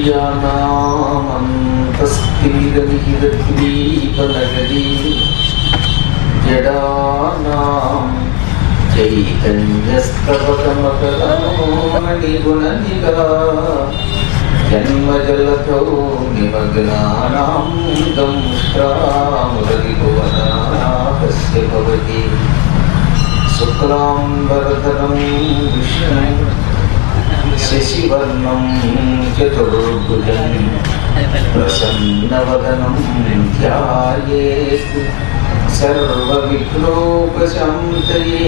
विद्यानामन्तस्थिरनिहितद्वीपनगरी जडानां चैतन्यस्तवकमकरमणिगुणनिगा जन्मजलधौ निमग्नानां दंष्ट्रामुदरिभुवनाकस्य भवति शुक्लाम्बरधरं विष्णुं शशिवर्णं चतुर्भुजं प्रसन्नवदनं ध्यायेत् सर्वविघ्नोपशान्तये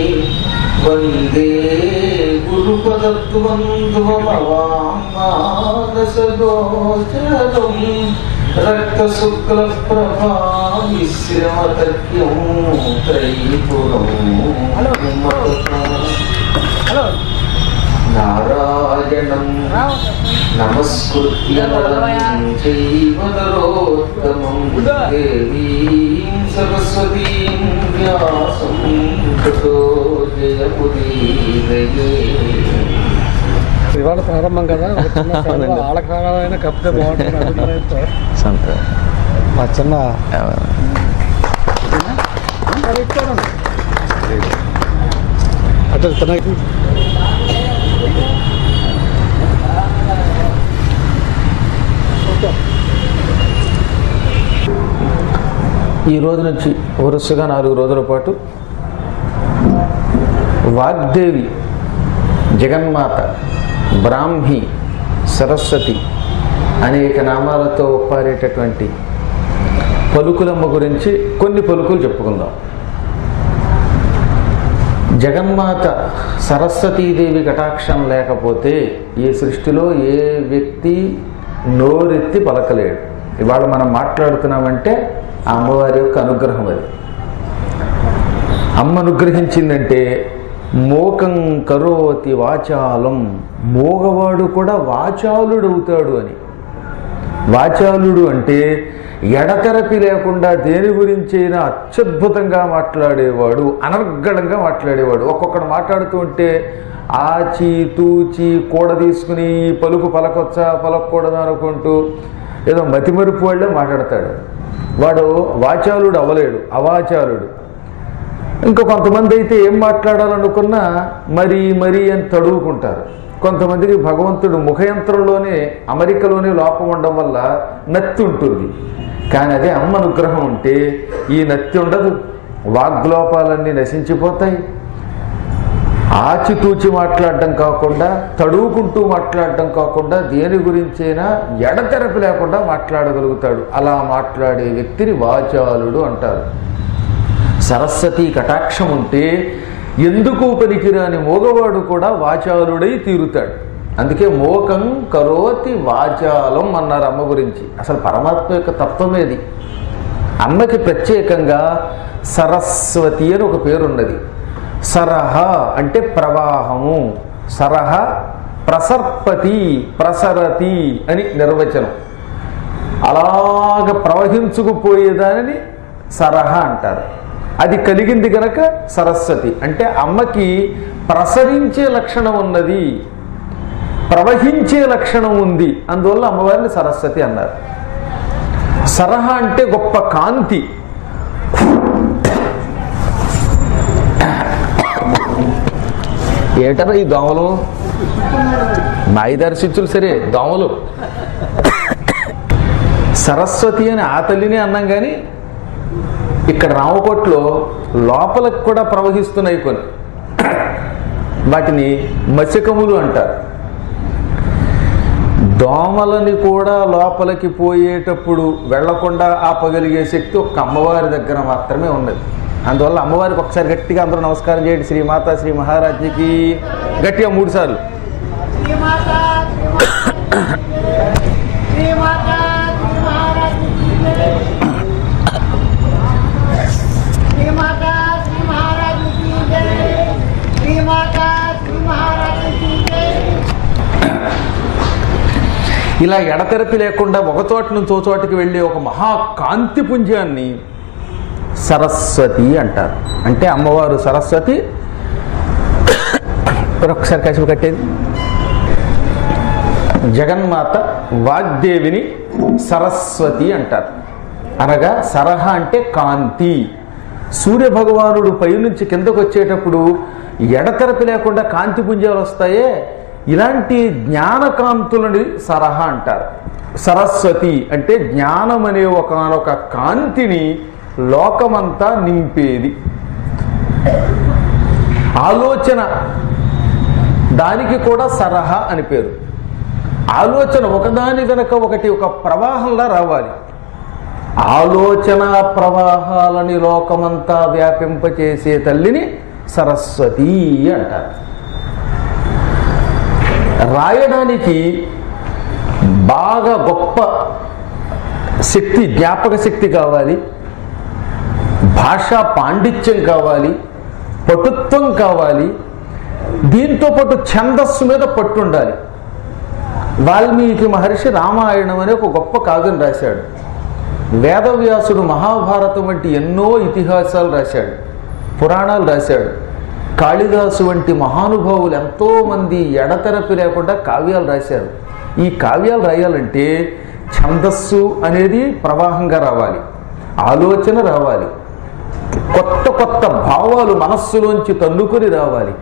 वन्दे गुरुपदद्वन्द्वमवाङ्मानसगोचरं रक्तशुक्लप्रभामिश्रमतर्क्यं त्रयीपुरं नारायणं नमस्कृत्य नरं चैव नरोत्तमं देवीं सरस्वतीं व्यासं ततो जयमुदीरये. ఇవాళ ప్రారంభం కదా, ఆడకాలైన కప్పితే బాగుంటుంది. మా చిన్న అటు తినకి ఈ రోజు నుంచి వరుసగా 4 రోజుల పాటు వాగ్దేవి, జగన్మాత, బ్రాహ్మి, సరస్వతి అనేక నామాలతో ఒప్పారేటటువంటి పలుకులమ్మ గురించి కొన్ని పలుకులు చెప్పుకుందాం. జగన్మాత సరస్వతీదేవి కటాక్షం లేకపోతే ఈ సృష్టిలో ఏ వ్యక్తి నోరెత్తి పలకలేడు. ఇవాళ మనం మాట్లాడుతున్నామంటే ఆ అమ్మవారి యొక్క అనుగ్రహం. అది అమ్మ అనుగ్రహించిందంటే మోకం కరోతి వాచాలం, మోగవాడు కూడా వాచాలుడు అవుతాడు అని. వాచాలుడు అంటే ఎడతెరపి లేకుండా దేని గురించి అయినా అత్యద్భుతంగా మాట్లాడేవాడు, అనర్గళంగా మాట్లాడేవాడు. ఒక్కొక్కడు మాట్లాడుతూ ఉంటే ఆచి తూచి కూడ తీసుకుని పలుకు పలకొచ్చా పలకూడదు అనుకుంటూ ఏదో మతిమరుపు వాళ్ళే మాట్లాడతాడు. వాడు వాచాలుడు అవ్వలేడు, అవాచాలుడు. ఇంకా కొంతమంది అయితే ఏం మాట్లాడాలనుకున్నా మరీ అని తడువుకుంటారు. కొంతమందికి భగవంతుడు ముఖయంత్రంలోనే అమరికలోనే లోపం ఉండడం వల్ల నత్తి ఉంటుంది. కానీ అదే అమ్మ అనుగ్రహం ఉంటే ఈ నత్తి ఉండదు, వాగ్లోపాలన్నీ నశించిపోతాయి. ఆచితూచి మాట్లాడడం కాకుండా, తడువుకుంటూ మాట్లాడడం కాకుండా దేని గురించైనా ఎడతెరపి లేకుండా మాట్లాడగలుగుతాడు. అలా మాట్లాడే వ్యక్తిని వాచాలుడు అంటారు. సరస్వతి కటాక్షం ఉంటే ఎందుకు పనికిరాని మోగవాడు కూడా వాచాలుడై తీరుతాడు. అందుకే మోకం కరోతి వాచాలం అన్నారు అమ్మ గురించి. అసలు పరమాత్మ యొక్క తత్వమేది. అమ్మకి ప్రత్యేకంగా సరస్వతి అని ఒక పేరున్నది. సరహ అంటే ప్రవాహము, సరహ ప్రసర్పతి, ప్రసరతి అని నిర్వచనం. అలాగ ప్రవహించుకుపోయేదానిని సరహ అంటారు. అది కలిగింది గనక సరస్వతి. అంటే అమ్మకి ప్రసరించే లక్షణం ఉన్నది, ప్రవహించే లక్షణం ఉంది. అందువల్ల అమ్మవారిని సరస్వతి అన్నారు. సరహ అంటే గొప్ప కాంతి. ఏటరా ఈ దోమలు, మాయిదారి శిష్యులు సరే దోమలు. సరస్వతి అని ఆ తల్లిని అన్నాం. కానీ ఇక్కడ రామకోట్లో లోపలకు కూడా ప్రవహిస్తున్నాయి కొన్ని. వాటిని మశకములు అంటారు. దోమలని కూడా లోపలికి పోయేటప్పుడు వెళ్లకుండా ఆపగలిగే శక్తి ఒక్క అమ్మవారి దగ్గర మాత్రమే ఉన్నది. అందువల్ల అమ్మవారికి ఒకసారి గట్టిగా అందరూ నమస్కారం చేయండి. శ్రీమాత శ్రీ మహారాజ్కి గట్టిగా 3 సార్లు. ఇలా ఎడతెరపి లేకుండా ఒక చోట నుంచి ఓ చోటికి వెళ్ళే ఒక మహాకాంతి పుంజాన్ని సరస్వతి అంటారు. అంటే అమ్మవారు సరస్వతి. ఒకసారి కసిపు కట్టేది జగన్మాత వాగ్దేవిని సరస్వతి అంటారు. అనగా సరహ అంటే కాంతి. సూర్య భగవానుడు పైనుంచి కిందకు వచ్చేటప్పుడు ఎడతెరపి లేకుండా కాంతి పుంజాలు వస్తాయే, ఇలాంటి జ్ఞానకాంతులని సరహ అంటారు. సరస్వతి అంటే జ్ఞానం అనే ఒకనొక కాంతిని లోకమంతా నింపేది. ఆలోచన దానికి కూడా సరహ అని పేరు. ఆలోచన ఒకదాని వెనక ఒకటి ఒక ప్రవాహంలా రావాలి. ఆలోచన ప్రవాహాలని లోకమంతా వ్యాపింపచేసే తల్లిని సరస్వతి అంటారు. రాయడానికి బాగా గొప్ప శక్తి, జ్ఞాపక శక్తి కావాలి, భాషా పాండిత్యం కావాలి, పటుత్వం కావాలి, దీంతో పాటు ఛందస్సు మీద పట్టు ఉండాలి. వాల్మీకి మహర్షి రామాయణం అనే ఒక గొప్ప కావ్యం రాశాడు. వేదవ్యాసుడు మహాభారతం వంటి ఎన్నో ఇతిహాసాలు రాశాడు, పురాణాలు రాశాడు. కాళిదాసు వంటి మహానుభావులు ఎంతోమంది ఎడతెరపి లేకుండా కావ్యాలు రాశారు. ఈ కావ్యాలు రాయాలంటే ఛందస్సు అనేది ప్రవాహంగా రావాలి, ఆలోచన రావాలి, కొత్త కొత్త భావాలు మనస్సులోంచి తన్నుకొని రావాలి.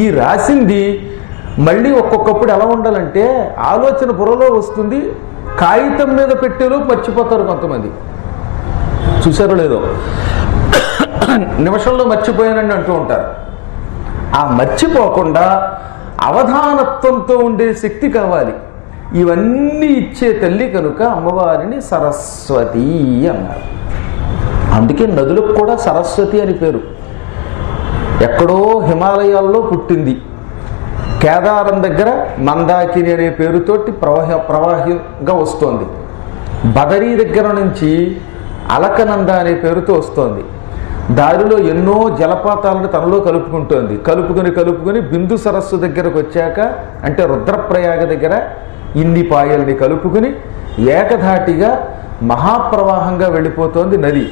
ఈ రాసింది మళ్ళీ ఒక్కొక్కప్పుడు ఎలా ఉండాలంటే ఆలోచన బుర్రలో వస్తుంది, కాగితం మీద పెట్టేలో మర్చిపోతారు కొంతమంది. చూసారో లేదో, నిమిషంలో మర్చిపోయానని అంటూ ఉంటారు. ఆ మర్చిపోకుండా అవధానత్వంతో ఉండే శక్తి కావాలి. ఇవన్నీ ఇచ్చే తల్లి కనుక అమ్మవారిని సరస్వతి అన్నారు. అందుకే నదులకు కూడా సరస్వతి అని పేరు. ఎక్కడో హిమాలయాల్లో పుట్టింది. కేదారం దగ్గర మందాకిని అనే పేరుతోటి ప్రవాహంగా వస్తోంది. బదరీ దగ్గర నుంచి అలకనంద అనే పేరుతో వస్తోంది. దారిలో ఎన్నో జలపాతాలను తనలో కలుపుకుంటోంది. కలుపుకొని బిందు సరస్సు దగ్గరకు వచ్చాక, అంటే రుద్రప్రయాగ దగ్గర ఇన్ని పాయల్ని కలుపుకుని ఏకధాటిగా మహాప్రవాహంగా వెళ్ళిపోతోంది నది.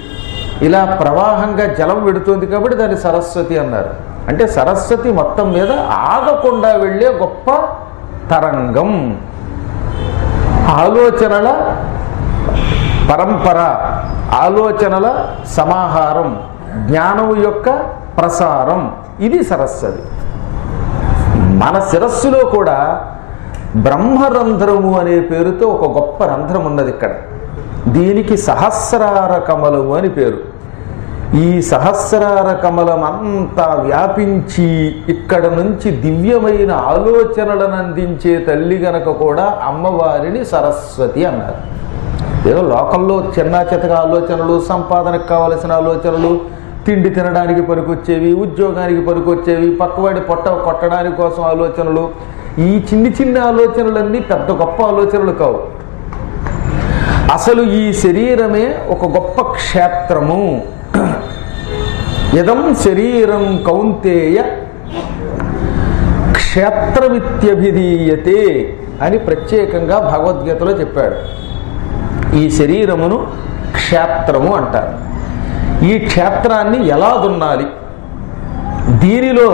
ఇలా ప్రవాహంగా జలం వెడుతోంది కాబట్టి దాన్ని సరస్వతి అన్నారు. అంటే సరస్వతి మొత్తం మీద ఆగకుండా వెళ్ళే గొప్ప తరంగం, ఆలోచనల పరంపర, ఆలోచనల సమాహారం, జ్ఞానం యొక్క ప్రసారం, ఇది సరస్వతి. మన శిరస్సులో కూడా బ్రహ్మరంధ్రము అనే పేరుతో ఒక గొప్ప రంధ్రం ఉన్నది ఇక్కడ. దీనికి సహస్రార కమలము అని పేరు. ఈ సహస్రార కమలం అంతా వ్యాపించి ఇక్కడ నుంచి దివ్యమైన ఆలోచనలను అందించే తల్లి గనక కూడా అమ్మవారిని సరస్వతి అన్నారు. ఏదో లోకంలో చిన్న చితక ఆలోచనలు, సంపాదనకు కావలసిన ఆలోచనలు, తిండి తినడానికి పనికొచ్చేవి, ఉద్యోగానికి పనికొచ్చేవి, పక్కవాడి పొట్ట కొట్టడానికి కోసం ఆలోచనలు, ఈ చిన్ని ఆలోచనలన్నీ పెద్ద గొప్ప ఆలోచనలు కావు. అసలు ఈ శరీరమే ఒక గొప్ప క్షేత్రము. ఇదం శరీరం కౌంతేయ క్షేత్రమిత్యభిధీయతే అని ప్రత్యేకంగా భగవద్గీతలో చెప్పాడు. ఈ శరీరమును క్షేత్రము అంటారు. ఈ క్షేత్రాన్ని ఎలా దున్నాలి, దీనిలో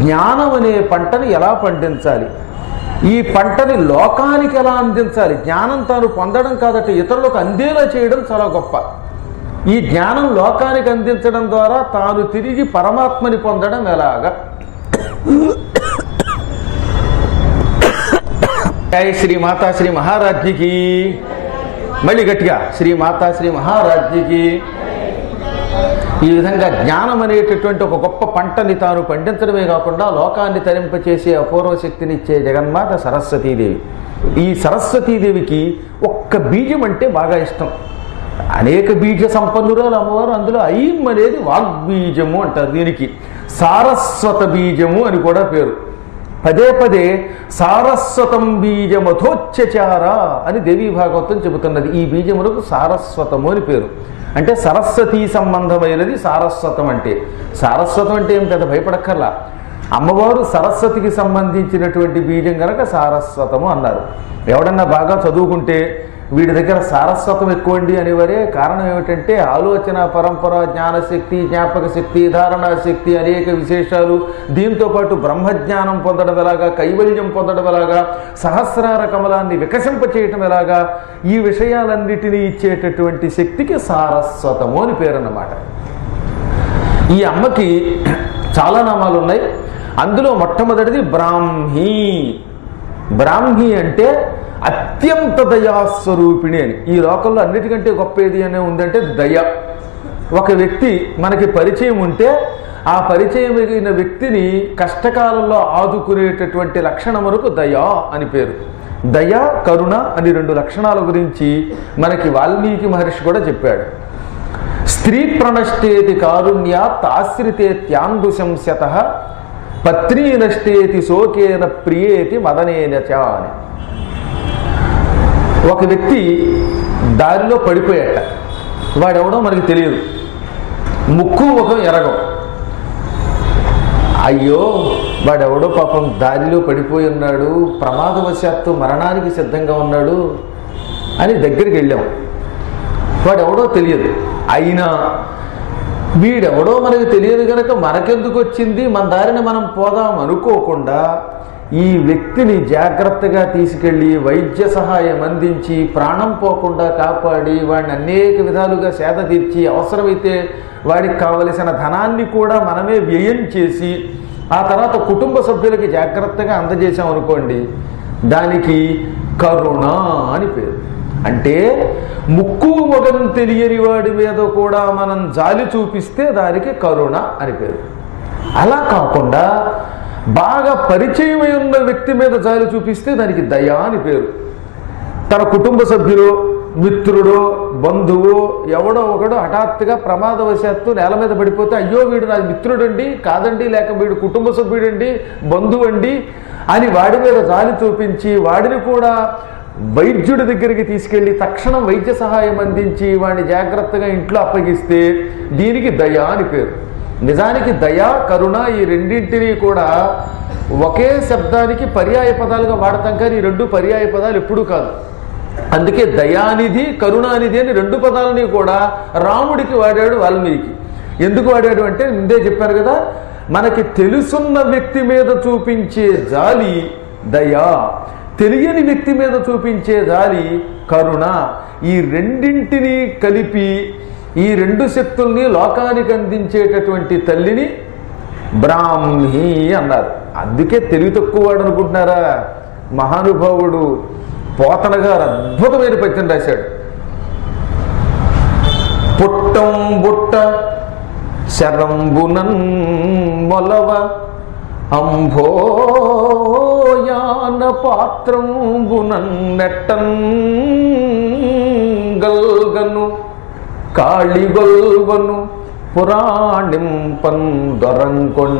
జ్ఞానం అనే పంటని ఎలా పండించాలి, ఈ పంటని లోకానికి ఎలా అందించాలి, జ్ఞానం తాను పొందడం కాదట ఇతరులకు అందేలా చేయడం చాలా గొప్ప. ఈ జ్ఞానం లోకానికి అందించడం ద్వారా తాను తిరిగి పరమాత్మని పొందడం ఎలాగా. శ్రీ మాతా శ్రీ మహారాజ్ఞికి, మళ్ళీ గట్టిగా శ్రీ మాతా శ్రీ మహారాజ్ఞికి. ఈ విధంగా జ్ఞానం అనేటటువంటి ఒక గొప్ప పంటని తాను పండించడమే కాకుండా లోకాన్ని తరింపచేసే అపూర్వ శక్తినిచ్చే జగన్మాత సరస్వతీదేవి. ఈ సరస్వతీదేవికి ఒక్క బీజం అంటే బాగా ఇష్టం. అనేక బీజ సంపన్నురాలు అమ్మవారు. అందులో ఐం అనేది వాగ్బీజము అంటారు. దీనికి సారస్వత బీజము అని కూడా పేరు. పదే పదే సారస్వతం బీజమథోచ్చార అని దేవీ భాగవతం చెబుతున్నది. ఈ బీజములకు సారస్వతము అని పేరు. అంటే సరస్వతీ సంబంధమైనది సారస్వతం. అంటే సారస్వతం అంటే ఏం పెద్ద భయపడక్కర్లా. అమ్మవారు సరస్వతికి సంబంధించినటువంటి బీజం కనుక సారస్వతము అన్నారు. ఎవడన్నా బాగా చదువుకుంటే వీడి దగ్గర సారస్వతం ఎక్కువండి అనేవారే. కారణం ఏమిటంటే ఆలోచన పరంపర, జ్ఞానశక్తి, జ్ఞాపక శక్తి, ధారణా శక్తి, అనేక విశేషాలు, దీంతో పాటు బ్రహ్మజ్ఞానం పొందడం ఎలాగా, కైవల్యం పొందడం ఎలాగా, సహస్రార కమలాన్ని వికసింపచేయటం ఎలాగా, ఈ విషయాలన్నిటినీ ఇచ్చేటటువంటి శక్తికి సారస్వతము అని పేరన్నమాట. ఈ అమ్మకి చాలా నామాలు ఉన్నాయి. అందులో మొట్టమొదటిది బ్రాహ్మీ. బ్రాహ్మీ అంటే అత్యంత దయాస్వరూపిణి అని. ఈ లోకంలో అన్నిటికంటే గొప్ప ఏది అనే ఉందంటే దయ. ఒక వ్యక్తి మనకి పరిచయం ఉంటే ఆ పరిచయమైన వ్యక్తిని కష్టకాలంలో ఆదుకునేటటువంటి లక్షణమునకు దయా అని పేరు. దయ, కరుణ అని రెండు లక్షణాల గురించి మనకి వాల్మీకి మహర్షి కూడా చెప్పాడు. స్త్రీ ప్రణష్టేతి కారుణ్యాత్ ఆశ్రితేత్యాంబుశంస్యతః పత్నీ నష్టేతి శోకేన ప్రియేతి మదనేన చ అని. ఒక వ్యక్తి దారిలో పడిపోయాట. వాడెవడో మనకి తెలియదు, ముక్కు ముఖం ఎరగం. అయ్యో వాడెవడో పాపం దారిలో పడిపోయి ఉన్నాడు, ప్రమాదవశాత్తు మరణానికి సిద్ధంగా ఉన్నాడు అని దగ్గరికి వెళ్ళాం. వాడెవడో తెలియదు. అయినా వీడెవడో మనకి తెలియదు కనుక మనకెందుకు వచ్చింది, మన దారిని మనం పోదాం అనుకోకుండా ఈ వ్యక్తిని జాగ్రత్తగా తీసుకెళ్ళి వైద్య సహాయం అందించి ప్రాణం పోకుండా కాపాడి వాడిని అనేక విధాలుగా సేద తీర్చి అవసరమైతే వాడికి కావలసిన ధనాన్ని కూడా మనమే వ్యయం చేసి ఆ తర్వాత కుటుంబ సభ్యులకి జాగ్రత్తగా అందజేసాం అనుకోండి, దానికి కరుణ అని పేరు. అంటే ముక్కు మొగం తెలియని వాడి మీద కూడా మనం జాలి చూపిస్తే దానికి కరుణ అని పేరు. అలా కాకుండా బాగా పరిచయమై ఉన్న వ్యక్తి మీద జాలి చూపిస్తే దానికి దయ అని పేరు. తన కుటుంబ సభ్యులు, మిత్రుడు, బంధువు ఎవడో ఒకడు హఠాత్తుగా ప్రమాదవశాత్తు నేల మీద పడిపోతే అయ్యో వీడు నా మిత్రుడండి కాదండి, లేక వీడు కుటుంబ సభ్యుడండి, బంధువు అండి అని వాడి మీద జాలి చూపించి వాడిని కూడా వైద్యుడి దగ్గరికి తీసుకెళ్లి తక్షణం వైద్య సహాయం అందించి వాడిని జాగ్రత్తగా ఇంట్లో అప్పగిస్తే దీనికి దయ అని పేరు. నిజానికి దయ, కరుణ ఈ రెండింటినీ కూడా ఒకే శబ్దానికి పర్యాయ పదాలుగా వాడతాం, కానీ ఈ రెండు పర్యాయ పదాలు ఎప్పుడూ కాదు. అందుకే దయానిధి, కరుణానిధి అని రెండు పదాలని కూడా రాముడికి వాడాడు వాల్మీకి. ఎందుకు వాడాడు అంటే ముందే చెప్పారు కదా, మనకి తెలుసున్న వ్యక్తి మీద చూపించే జాలి దయా, తెలియని వ్యక్తి మీద చూపించే జాలి కరుణ. ఈ రెండింటినీ కలిపి ఈ రెండు శక్తుల్ని లోకానికి అందించేటటువంటి తల్లిని బ్రాహ్మీ అన్నారు. అందుకే తెలివి తక్కువ వాడు అనుకుంటున్నారా, మహానుభావుడు పోతన గారు అద్భుతమైన పద్యం రాశాడు. పుట్టం బుట్ట శరంబునన్ మొలవ అంభోయాన పాత్రంబునన్ నెట్టన్ గల్గను కాళిగొల్వను పురాణింపన్ దొరంకొంటి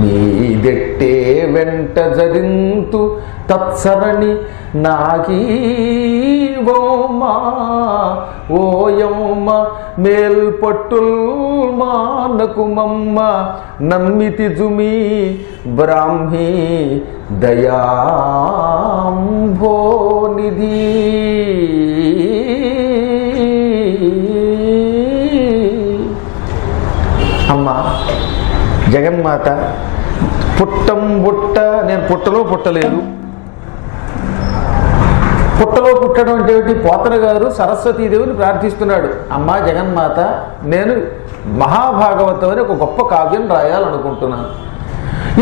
మీదెట్టే వెంట జరింతు తత్సరణి నాగీవోమా ఓయమ్మ మేల్పట్టుల్ మానకుమమ్మ నమ్మితి జుమి బ్రాహ్మీ దయాంభోనిధి. అమ్మ జగన్మాత పుట్టం బుట్ట, నేను పుట్టలో పుట్టలేదు. పుట్టలో పుట్టడం అంటే ఏమిటి? పోతన గారు సరస్వతీదేవిని ప్రార్థిస్తున్నాడు, అమ్మా జగన్మాత నేను మహాభాగవతం అని ఒక గొప్ప కావ్యం రాయాలనుకుంటున్నాను.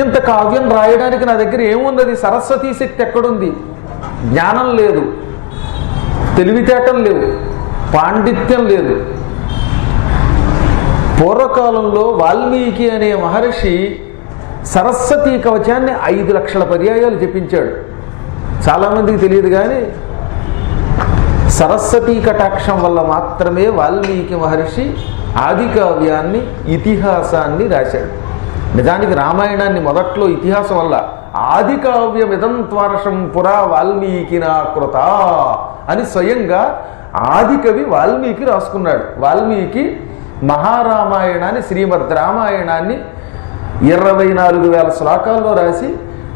ఇంత కావ్యం రాయడానికి నా దగ్గర ఏమున్నది? సరస్వతీ శక్తి ఎక్కడుంది? జ్ఞానం లేదు, తెలివితేటం లేవు, పాండిత్యం లేదు. పూర్వకాలంలో వాల్మీకి అనే మహర్షి సరస్వతీ కవచాన్ని 5 లక్షల పర్యాయాలు జపించాడు. చాలామందికి తెలియదు, కానీ సరస్వతీ కటాక్షం వల్ల మాత్రమే వాల్మీకి మహర్షి ఆది కావ్యాన్ని, ఇతిహాసాన్ని రాశాడు. నిజానికి రామాయణాన్ని మొదట్లో ఇతిహాసం వల్ల ఆది కావ్యమిదం త్వారషం పురా వాల్మీకి నాకృత అని స్వయంగా ఆది కవి వాల్మీకి రాసుకున్నాడు. వాల్మీకి మహారామాయణాన్ని, శ్రీమద్ రామాయణాన్ని 24,000 శ్లోకాల్లో రాసి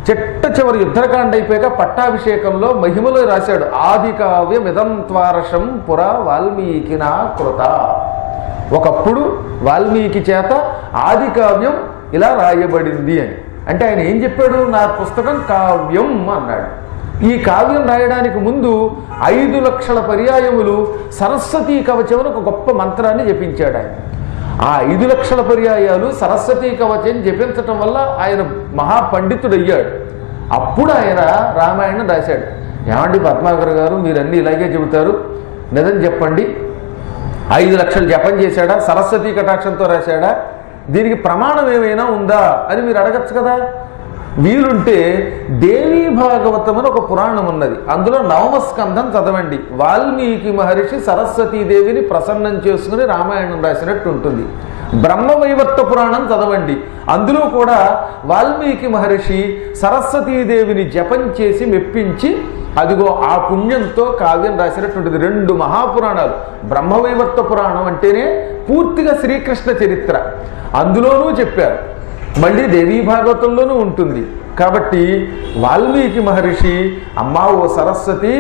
చిట్ట చివరి యుద్ధకాండ అయిపోయాక పట్టాభిషేకంలో మహిమలో రాశాడు, ఆది కావ్యం ఇదంత్వారషం పురా వాల్మీకినా కృత. ఒకప్పుడు వాల్మీకి చేత ఆది కావ్యం ఇలా రాయబడింది అని. అంటే ఆయన ఏం చెప్పాడు, నా పుస్తకం కావ్యం అన్నాడు. ఈ కావ్యం రాయడానికి ముందు 5 లక్షల పర్యాయములు సరస్వతీ కవచం ఒక గొప్ప మంత్రాన్ని జపించాడు ఆయన. ఆ 5 లక్షల పర్యాయాలు సరస్వతీ కవచం జపించటం వల్ల ఆయన మహాపండితుడయ్యాడు. అప్పుడు ఆయన రామాయణం రాశాడు. ఏమండి పద్మాకర్ గారు, మీరన్నీ ఇలాగే చెబుతారు, నిజం చెప్పండి, 5 లక్షలు జపం చేశాడా, సరస్వతీ కటాక్షంతో రాశాడా, దీనికి ప్రమాణం ఏమైనా ఉందా అని మీరు అడగచ్చు కదా. వీలుంటే దేవీ భాగవతం అని ఒక పురాణం ఉన్నది, అందులో 9వ స్కంధం చదవండి. వాల్మీకి మహర్షి సరస్వతీదేవిని ప్రసన్నం చేసుకుని రామాయణం రాసినట్టు ఉంటుంది. బ్రహ్మవైవర్త పురాణం చదవండి, అందులో కూడా వాల్మీకి మహర్షి సరస్వతీదేవిని జపం చేసి మెప్పించి అదిగో ఆ పుణ్యంతో కావ్యం రాసినట్టుంటుంది. 2 మహాపురాణాలు. బ్రహ్మవైవర్త పురాణం అంటేనే పూర్తిగా శ్రీకృష్ణ చరిత్ర, అందులోనూ చెప్పారు, మళ్ళీ దేవీ భాగవతంలోనూ ఉంటుంది. కాబట్టి వాల్మీకి మహర్షి అమ్మా ఓ సరస్వతి,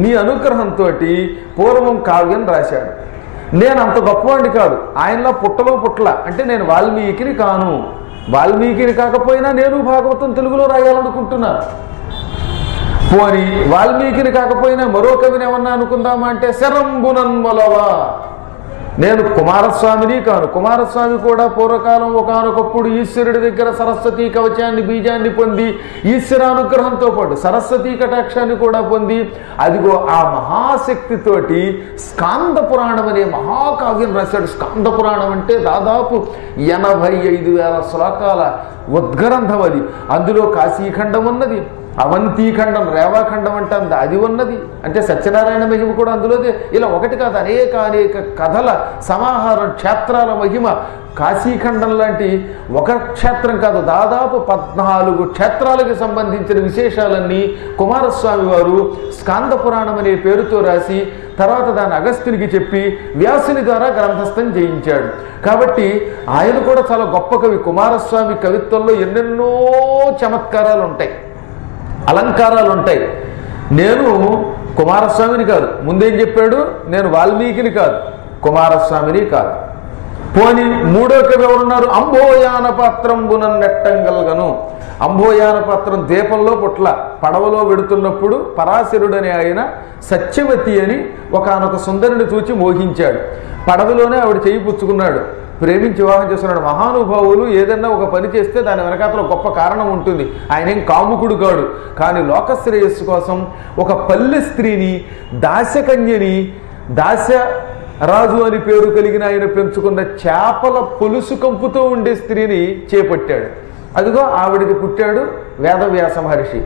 నీ అనుగ్రహంతో పూర్వం కావ్యం రాశాడు. నేను అంత గొప్పవాడిని కాదు, ఆయనలో పుట్టలో పుట్ల, అంటే నేను వాల్మీకిని కాను. వాల్మీకిని కాకపోయినా నేను భాగవతం తెలుగులో రాయాలనుకుంటున్నాను. పోని వాల్మీకిని కాకపోయినా మరో కవిని ఏమన్నా అనుకుందామా అంటే శరంబునన్మలవా, నేను కుమారస్వామిని కాను. కుమారస్వామి కూడా పూర్వకాలం ఒకానొకప్పుడు ఈశ్వరుడి దగ్గర సరస్వతీ కవచాన్ని బీజాన్ని పొంది ఈశ్వరానుగ్రహంతో పాటు సరస్వతీ కటాక్షాన్ని కూడా పొంది అదిగో ఆ మహాశక్తితోటి స్కాంద పురాణం అనే మహాకావ్యం రాశాడు. స్కాంద పురాణం అంటే దాదాపు 85,000 శ్లోకాల ఉద్గ్రంథం అది. అందులో కాశీఖండం ఉన్నది, అవంతీఖండం, రేవాఖండం అంటే అది ఉన్నది, అంటే సత్యనారాయణ మహిమ కూడా అందులోదే. ఇలా ఒకటి కాదు, అనేక కథల సమాహారం, క్షేత్రాల మహిమ. కాశీఖండం లాంటి ఒక క్షేత్రం కాదు, దాదాపు 14 క్షేత్రాలకు సంబంధించిన విశేషాలన్నీ కుమారస్వామి వారు స్కాంద పురాణం అనే పేరుతో రాసి తర్వాత దాన్ని అగస్త్యునికి చెప్పి వ్యాసుని ద్వారా గ్రంథస్థం చేయించాడు. కాబట్టి ఆయన కూడా చాలా గొప్ప కవి. కుమారస్వామి కవిత్వంలో ఎన్నెన్నో చమత్కారాలు ఉంటాయి, అలంకారాలు ఉంటాయి. నేను కుమారస్వామిని కాదు, ముందేం చెప్పాడు, నేను వాల్మీకిని కాదు, కుమారస్వామిని కాదు. పోని 3వ కవి ఎవరున్నారు, అంబోయాన పాత్రంబునన్ నెట్టంగల్గను. అంబోయాన పాత్రం ద్వీపంలో పుట్ల, పడవలో వెడుతున్నప్పుడు పరాశరుడనే ఆయన సత్యవతి అని ఒకానొక సుందరిని చూచి మోహించాడు. పడవలోనే ఆవిడ చేయి పుచ్చుకున్నాడు, ప్రేమించి వివాహం చేస్తున్నాడు. మహానుభావులు ఏదన్నా ఒక పని చేస్తే దాని వెనకాతలో గొప్ప కారణం ఉంటుంది. ఆయన ఏం కాముకుడు కాడు, కానీ లోకశ్రేయస్సు కోసం ఒక పల్లె స్త్రీని, దాస్యకన్యని, దాస్యరాజు అని పేరు కలిగిన ఆయన పెంచుకున్న చేపల పొలుసు కంపుతో ఉండే స్త్రీని చేపట్టాడు. అదిగో ఆవిడికి పుట్టాడు వేదవ్యాస మహర్షి.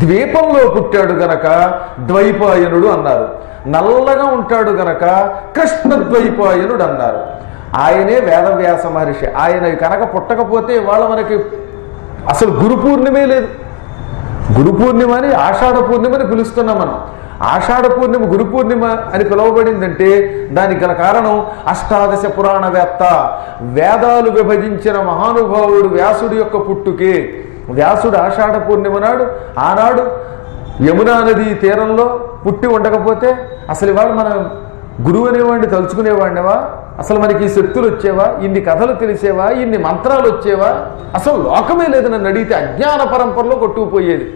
ద్వీపంలో పుట్టాడు గనక ద్వైపాయనుడు అన్నారు, నల్లగా ఉంటాడు గనక కృష్ణద్వైపాయనుడు అన్నారు. ఆయనే వేదవ్యాస మహర్షి. ఆయన కనుక పుట్టకపోతే ఇవాళ మనకి అసలు గురు పూర్ణిమే లేదు. గురు పూర్ణిమ అని ఆషాఢ పూర్ణిమని పిలుస్తున్నాం మనం. ఆషాఢ పూర్ణిమ గురు పూర్ణిమ అని పిలువబడిందంటే దానికి గల కారణం అష్టాదశ పురాణవేత్త, వేదాలు విభజించిన మహానుభావుడు వ్యాసుడి యొక్క పుట్టుకే. వ్యాసుడు ఆషాఢ పూర్ణిమ నాడు, ఆనాడు యమునా నది తీరంలో పుట్టి ఉండకపోతే అసలు ఇవాళ మన గురువు అనేవాడిని తలుచుకునేవాడినవా? అసలు మనకి ఈ శక్తులు వచ్చేవా? ఇన్ని కథలు తెలిసేవా? ఇన్ని మంత్రాలు వచ్చేవా? అసలు లోకమే లేదు. నన్ను అడిగితే అజ్ఞాన పరంపరలో కొట్టుకుపోయేది.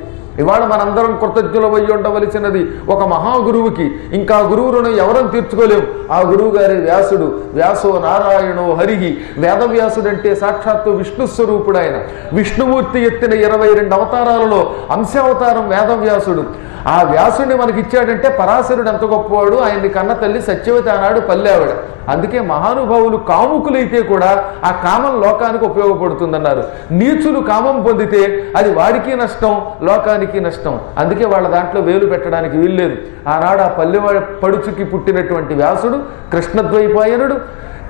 ఇవాళ మనందరం కృతజ్ఞులమై ఉండవలసినది ఒక మహాగురువుకి. ఇంకా గురువు రుణం ఎవరం తీర్చుకోలేము. ఆ గురువు గారి వ్యాసుడు. వ్యాసో నారాయణో హరిహి. వేదవ్యాసుడు అంటే సాక్షాత్తు విష్ణు స్వరూపుడు ఆయన. విష్ణుమూర్తి ఎత్తిన 22 అవతారాలలో అంశావతారం వేదవ్యాసుడు. ఆ వ్యాసుడిని మనకి ఇచ్చాడంటే పరాశరుడు ఎంత గొప్పవాడు. ఆయన్ని కన్న తల్లి సత్యవతి ఆనాడు పల్లెవాడ. అందుకే మహానుభావులు కాముకులైతే కూడా ఆ కామం లోకానికి ఉపయోగపడుతుందన్నారు. నీచులు కామం పొందితే అది వాడికి నష్టం, లోకానికి నష్టం. అందుకే వాళ్ళ దాంట్లో వేలు పెట్టడానికి వీల్లేదు. ఆనాడు ఆ పల్లెవాడ పడుచుకి పుట్టినటువంటి వ్యాసుడు కృష్ణద్వైపాయనుడు.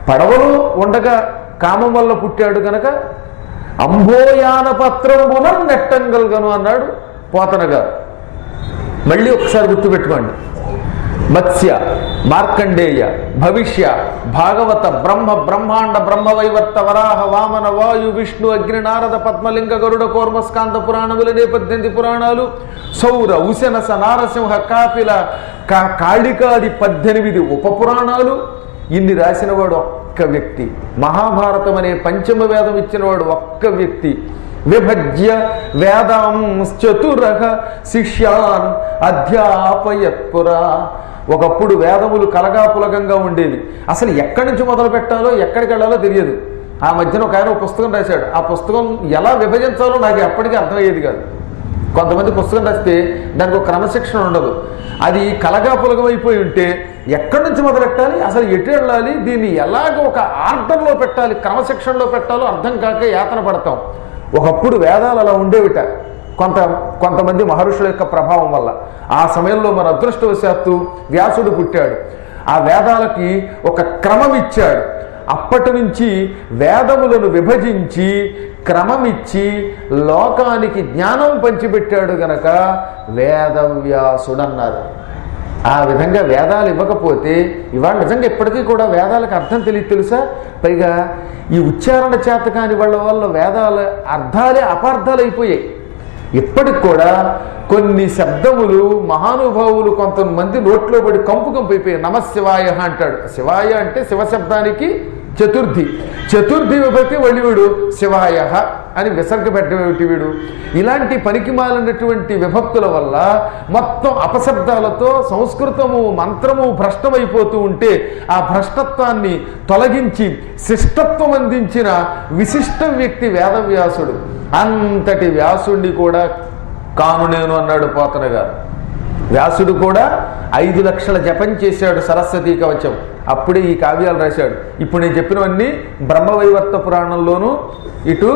పడవలో ఉండగా కామం వల్ల పుట్టాడు గనక అంబోయాన పత్రంబున నెట్టంగల్గను అన్నాడు పోతన గారు. మళ్ళీ ఒకసారి గుర్తుపెట్టుకోండి, మత్స్య, మార్కండేయ, భవిష్య, భాగవత, బ్రహ్మ, బ్రహ్మాండ, బ్రహ్మవైవర్త, వరాహ, వామన, వాయు, విష్ణు, అగ్ని, నారద, పద్మలింగ, గరుడ, కూర్మ, స్కాంద పురాణములనే 18 పురాణాలు, సౌర, ఉశనస, నారసింహ, కాపిల, కాళికాది 18 ఉపపురాణాలు. ఇన్ని రాసినవాడు ఒక్క వ్యక్తి. మహాభారతం అనే పంచమ వేదం ఇచ్చినవాడు ఒక్క వ్యక్తి. విభజ్య వేదాంశ్చతురః శిష్యాన్ అధ్యాపయత్పురా. ఒకప్పుడు వేదములు కలగాపులగంగా ఉండేవి. అసలు ఎక్కడి నుంచి మొదలు పెట్టాలో ఎక్కడికి వెళ్ళాలో తెలియదు. ఆ మధ్యన ఒక ఆయన పుస్తకం రాశాడు. ఆ పుస్తకం ఎలా విభజించాలో నాకు ఎప్పటికీ అర్థమయ్యేది కాదు. కొంతమంది పుస్తకం రాస్తే దానికి ఒక క్రమశిక్షణ ఉండదు. అది కలగాపులగం అయిపోయి ఉంటే ఎక్కడి నుంచి మొదలెట్టాలి, అసలు ఎటు వెళ్ళాలి, దీన్ని ఎలాగ ఒక ఆర్డర్లో పెట్టాలి, క్రమశిక్షణలో పెట్టాలో అర్థం కాక యాతన పడతాం. ఒకప్పుడు వేదాలు అలా ఉండేవిట. కొంతమంది మహర్షుల యొక్క ప్రభావం వల్ల. ఆ సమయంలో మన అదృష్టవశాత్తు వ్యాసుడు పుట్టాడు. ఆ వేదాలకి ఒక క్రమం ఇచ్చాడు. అప్పటి నుంచి వేదములను విభజించి క్రమమిచ్చి లోకానికి జ్ఞానం పంచిపెట్టాడు గనక వేదవ్యాసుడన్నారు. ఆ విధంగా వేదాలు ఇవ్వకపోతే ఇవాళ నిజంగా ఇప్పటికీ కూడా వేదాలకు అర్థం తెలియదు తెలుసా. పైగా ఈ ఉచ్చారణ చేత కాని వాళ్ళ వల్ల వేదాల అర్థాలే అపార్థాలు అయిపోయాయి. ఇప్పటికి కూడా కొన్ని శబ్దములు మహానుభావులు కొంతమంది నోట్లో పడి కంపు అయిపోయాయి. నమశివాయ అంటాడు. శివాయ అంటే శివశబ్దానికి చతుర్థి. చతుర్థి విభక్తి వళ్ళి వీడు శివాయ అని విసర్గ పెట్టేటి వీడు. ఇలాంటి పనికిమాలినటువంటి విభక్తుల వల్ల మొత్తం అపశబ్దాలతో సంస్కృతము మంత్రము భ్రష్టమైపోతూ ఉంటే ఆ భ్రష్టత్వాన్ని తొలగించి శిష్టత్వం అందించిన విశిష్ట వ్యక్తి వేదవ్యాసుడు. అంతటి వ్యాసుడిని కూడా కాను నేను అన్నాడు పోతన గారు. వ్యాసుడు కూడా 5 లక్షల జపం చేశాడు సరస్వతీ కవచం. అప్పుడే ఈ కావ్యాలు రాశాడు. ఇప్పుడు నేను చెప్పినవన్నీ బ్రహ్మవైవర్త పురాణంలోనూ ఇటు